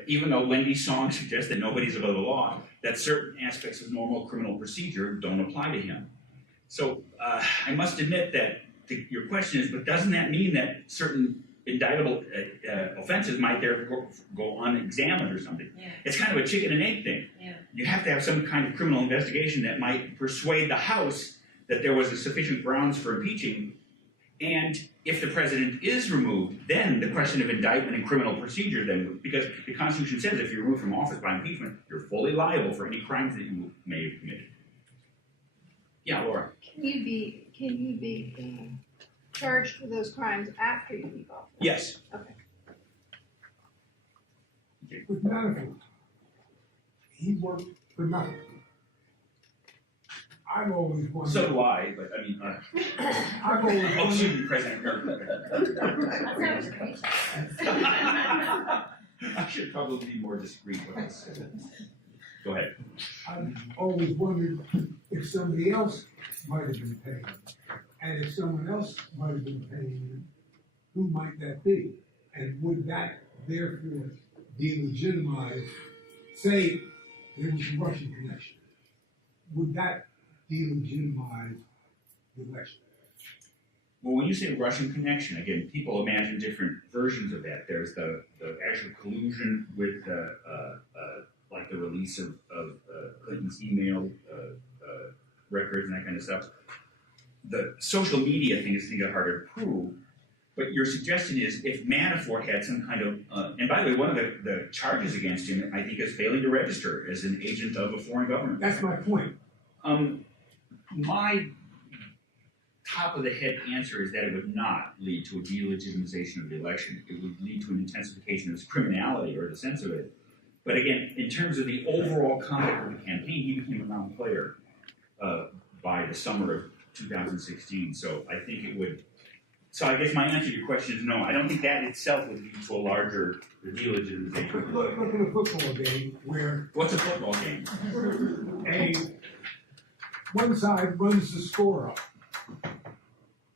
even though Wendy's song suggests that nobody's above the law, that certain aspects of normal criminal procedure don't apply to him. So I must admit that your question is, but doesn't that mean that certain indictable offenses might therefore go unexamined or something? Yeah. It's kind of a chicken and egg thing. Yeah. You have to have some kind of criminal investigation that might persuade the House that there was a sufficient grounds for impeaching. And if the president is removed, then the question of indictment and criminal procedure, then, because the Constitution says if you're removed from office by impeachment, you're fully liable for any crimes that you may have committed. Yeah, Laura. Can you be charged for those crimes after you leave office? Yes. Okay. With Manafort, he worked for nothing. I've always wondered. So do I, but I mean, I've always oh, wondered. excuse me, President. That's how it's I should probably be more discreet with this. Go ahead. I've always wondered if somebody else might have been paying, and if someone else might have been paying, who might that be? And would that therefore delegitimize, say there was a Russian connection, would that delegitimize the election? Well, when you say Russian connection, again, people imagine different versions of that. There's the actual collusion with like the release of Clinton's email records and that kind of stuff. The social media thing is harder to prove. But your suggestion is if Manafort had some kind of, and by the way, one of the charges against him, I think, is failing to register as an agent of a foreign government. That's my point. My top of the head answer is that it would not lead to a delegitimization of the election. It would lead to an intensification of his criminality or the sense of it. But again, in terms of the overall conduct of the campaign, he became a non-player by the summer of 2016. So I think it would. So I guess my answer to your question is no. I don't think that itself would lead to a larger delegitimization. Look at a football game where What's a football game? one side runs the score up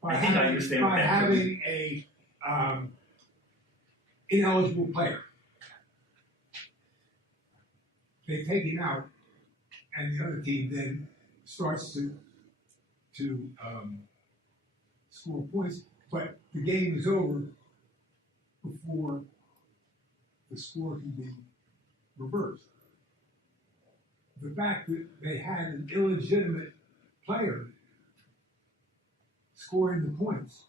I think I understand what by that having a ineligible player. They take him out, and the other team then starts to score points, but the game is over before the score can be reversed. The fact that they had an illegitimate player scoring the points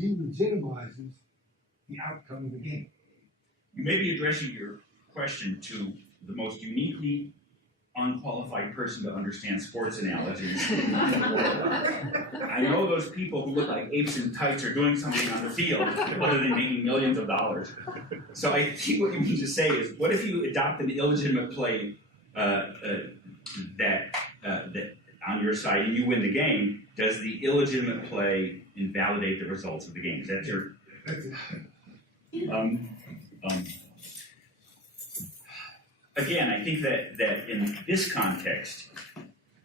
delegitimizes the outcome of the game. You may be addressing your question to the most uniquely unqualified person to understand sports analogies in the world. I know those people who look like apes in tights are doing something on the field other than making millions of dollars. So I think what you mean to say is, what if you adopt an illegitimate play that on your side and you win the game? Does the illegitimate play invalidate the results of the game? Is that your? That's it. Again, I think that in this context,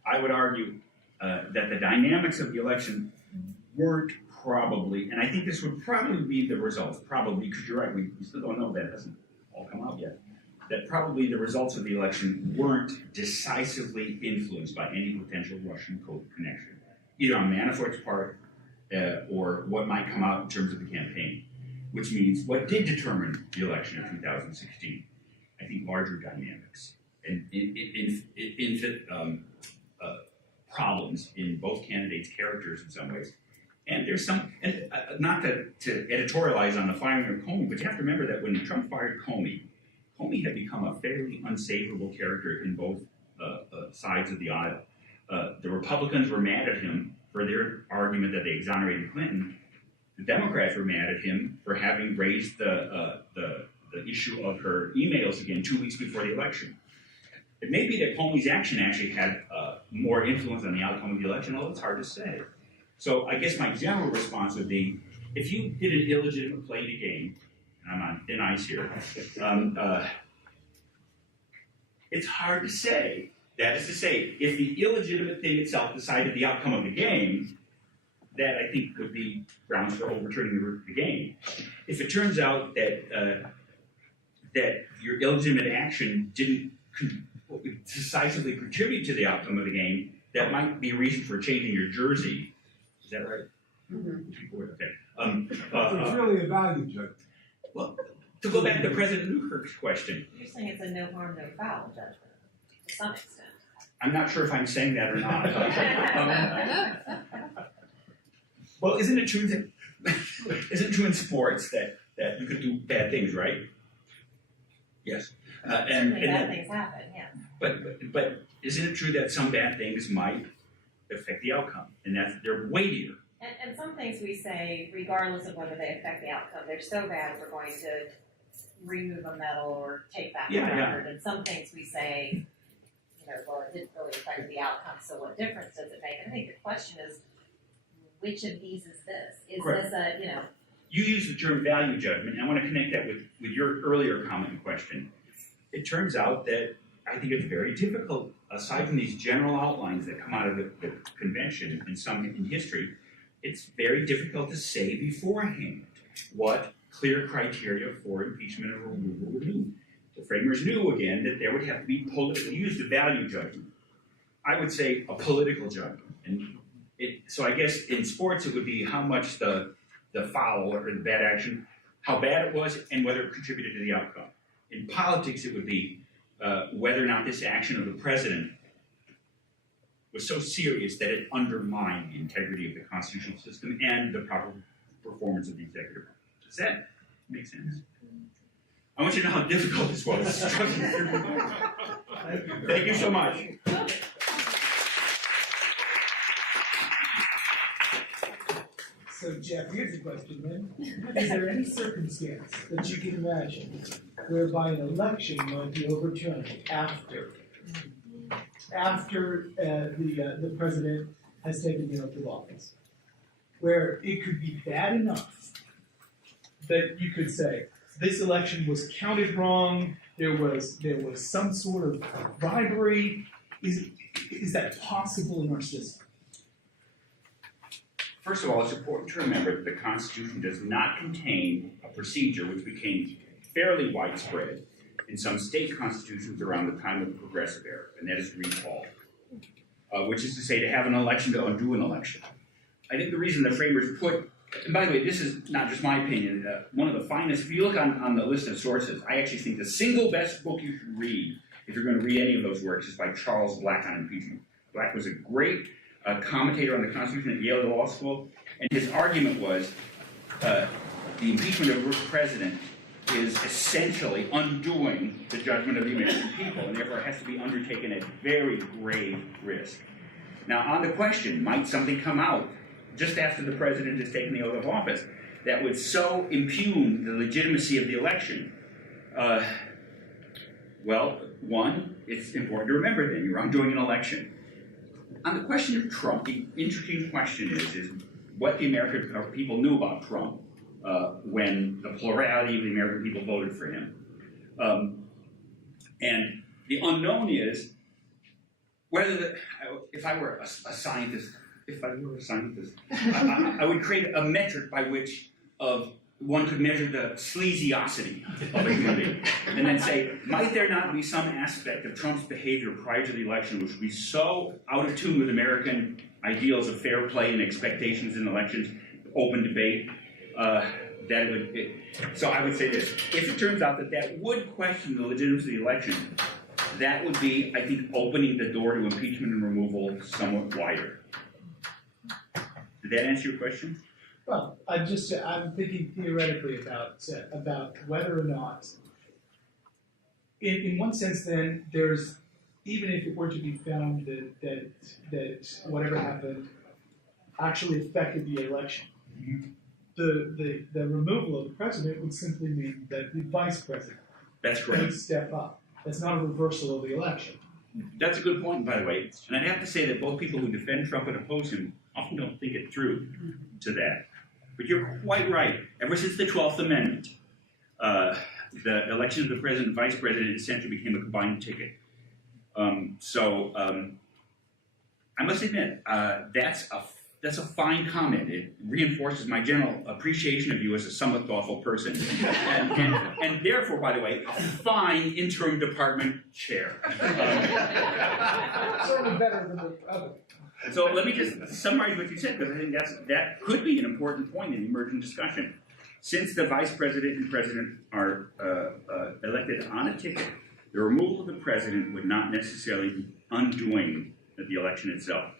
I would argue that the dynamics of the election weren't probably, and I think this would probably be the results, probably, because you're right, we still don't know, that hasn't all come out yet, that probably the results of the election weren't decisively influenced by any potential Russian connection, either on Manafort's part or what might come out in terms of the campaign, which means what did determine the election of 2016. I think larger dynamics and problems in both candidates' characters in some ways, And there's some, and not to editorialize on the firing of Comey, but you have to remember that when Trump fired Comey, Comey had become a fairly unsavourable character in both sides of the aisle. The Republicans were mad at him for their argument that they exonerated Clinton. The Democrats were mad at him for having raised the issue of her emails again 2 weeks before the election. It may be that Comey's action actually had more influence on the outcome of the election, although it's hard to say. So I guess my general response would be, if you did an illegitimate play to game, and I'm on thin ice here, it's hard to say. That is to say, if the illegitimate thing itself decided the outcome of the game, that I think could be grounds for overturning the game. If it turns out that that your illegitimate action didn't decisively contribute to the outcome of the game, that might be a reason for changing your jersey. Is that right? Mm-hmm. Okay. It's really a value judgment. Well, to go back to President Newkirk's question, You're saying it's a no harm, no foul judgment, to some extent. I'm not sure if I'm saying that or not. Well, isn't it true in sports that you could do bad things, right? Yes. Certainly bad things happen, yeah. But isn't it true that some bad things might affect the outcome, and that they're weightier? And some things we say, regardless of whether they affect the outcome, they're so bad we're going to remove a medal or take back a record. And some things we say, well, it didn't really affect the outcome, so what difference does it make? And I think the question is, which of these is this? Is Correct. this You use the term value judgment, and I want to connect that with your earlier comment and question. It turns out that I think it's very difficult, aside from these general outlines that come out of the convention and some in history, it's very difficult to say beforehand what clear criteria for impeachment or removal would be. The framers knew, again, that there would have to be political, used a value judgment. I would say a political judgment. And so I guess in sports it would be how much the foul or the bad action, how bad it was, and whether it contributed to the outcome. In politics, it would be whether or not this action of the president was so serious that it undermined the integrity of the constitutional system and the proper performance of the executive branch. Does that make sense? I want you to know how difficult this was. Thank you so much. So Jeff, here's a question then. Is there any circumstance that you can imagine whereby an election might be overturned after the president has taken the oath of office? Where it could be bad enough that you could say, this election was counted wrong, there was some sort of bribery. Is that possible in our system? First of all, it's important to remember that the Constitution does not contain a procedure which became fairly widespread in some state constitutions around the time of the Progressive Era, and that is recall, which is to say to have an election to undo an election. I think the reason the framers put, and by the way, this is not just my opinion, one of the finest, if you look on the list of sources, I actually think the single best book you should read, if you're going to read any of those works, is by Charles Black on impeachment. Black was a great commentator on the Constitution at Yale Law School, and his argument was the impeachment of a president is essentially undoing the judgment of the American people, and therefore has to be undertaken at very grave risk. Now, on the question, might something come out just after the president has taken the oath of office that would so impugn the legitimacy of the election? Well, one, it's important to remember then, you're undoing an election. On the question of Trump, the interesting question is what the American people knew about Trump when the plurality of the American people voted for him. And the unknown is whether, if I were a scientist, I would create a metric by which one could measure the sleaziosity of a human being, and then say, might there not be some aspect of Trump's behavior prior to the election which would be so out of tune with American ideals of fair play and expectations in elections, open debate, that it would. So I would say this: if it turns out that would question the legitimacy of the election, that would be, I think, opening the door to impeachment and removal somewhat wider. Did that answer your question? Well, I'm thinking theoretically about whether or not, in one sense, then there's, even if it were to be found that whatever happened actually affected the election, the removal of the president would simply mean that the vice president That's would correct. step up. That's not a reversal of the election. That's a good point, by the way. And I'd have to say that both people who defend Trump and oppose him often don't think it through to that. But you're quite right. Ever since the 12th Amendment, the election of the president and vice president essentially became a combined ticket. I must admit, that's a fine comment. It reinforces my general appreciation of you as a somewhat thoughtful person. And therefore, by the way, a fine interim department chair. Certainly better than the other. So let me just summarize what you said, because I think that could be an important point in the emerging discussion. Since the vice president and president are elected on a ticket, the removal of the president would not necessarily be undoing the election itself.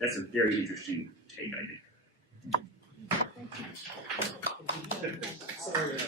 That's a very interesting take, I think. Sorry.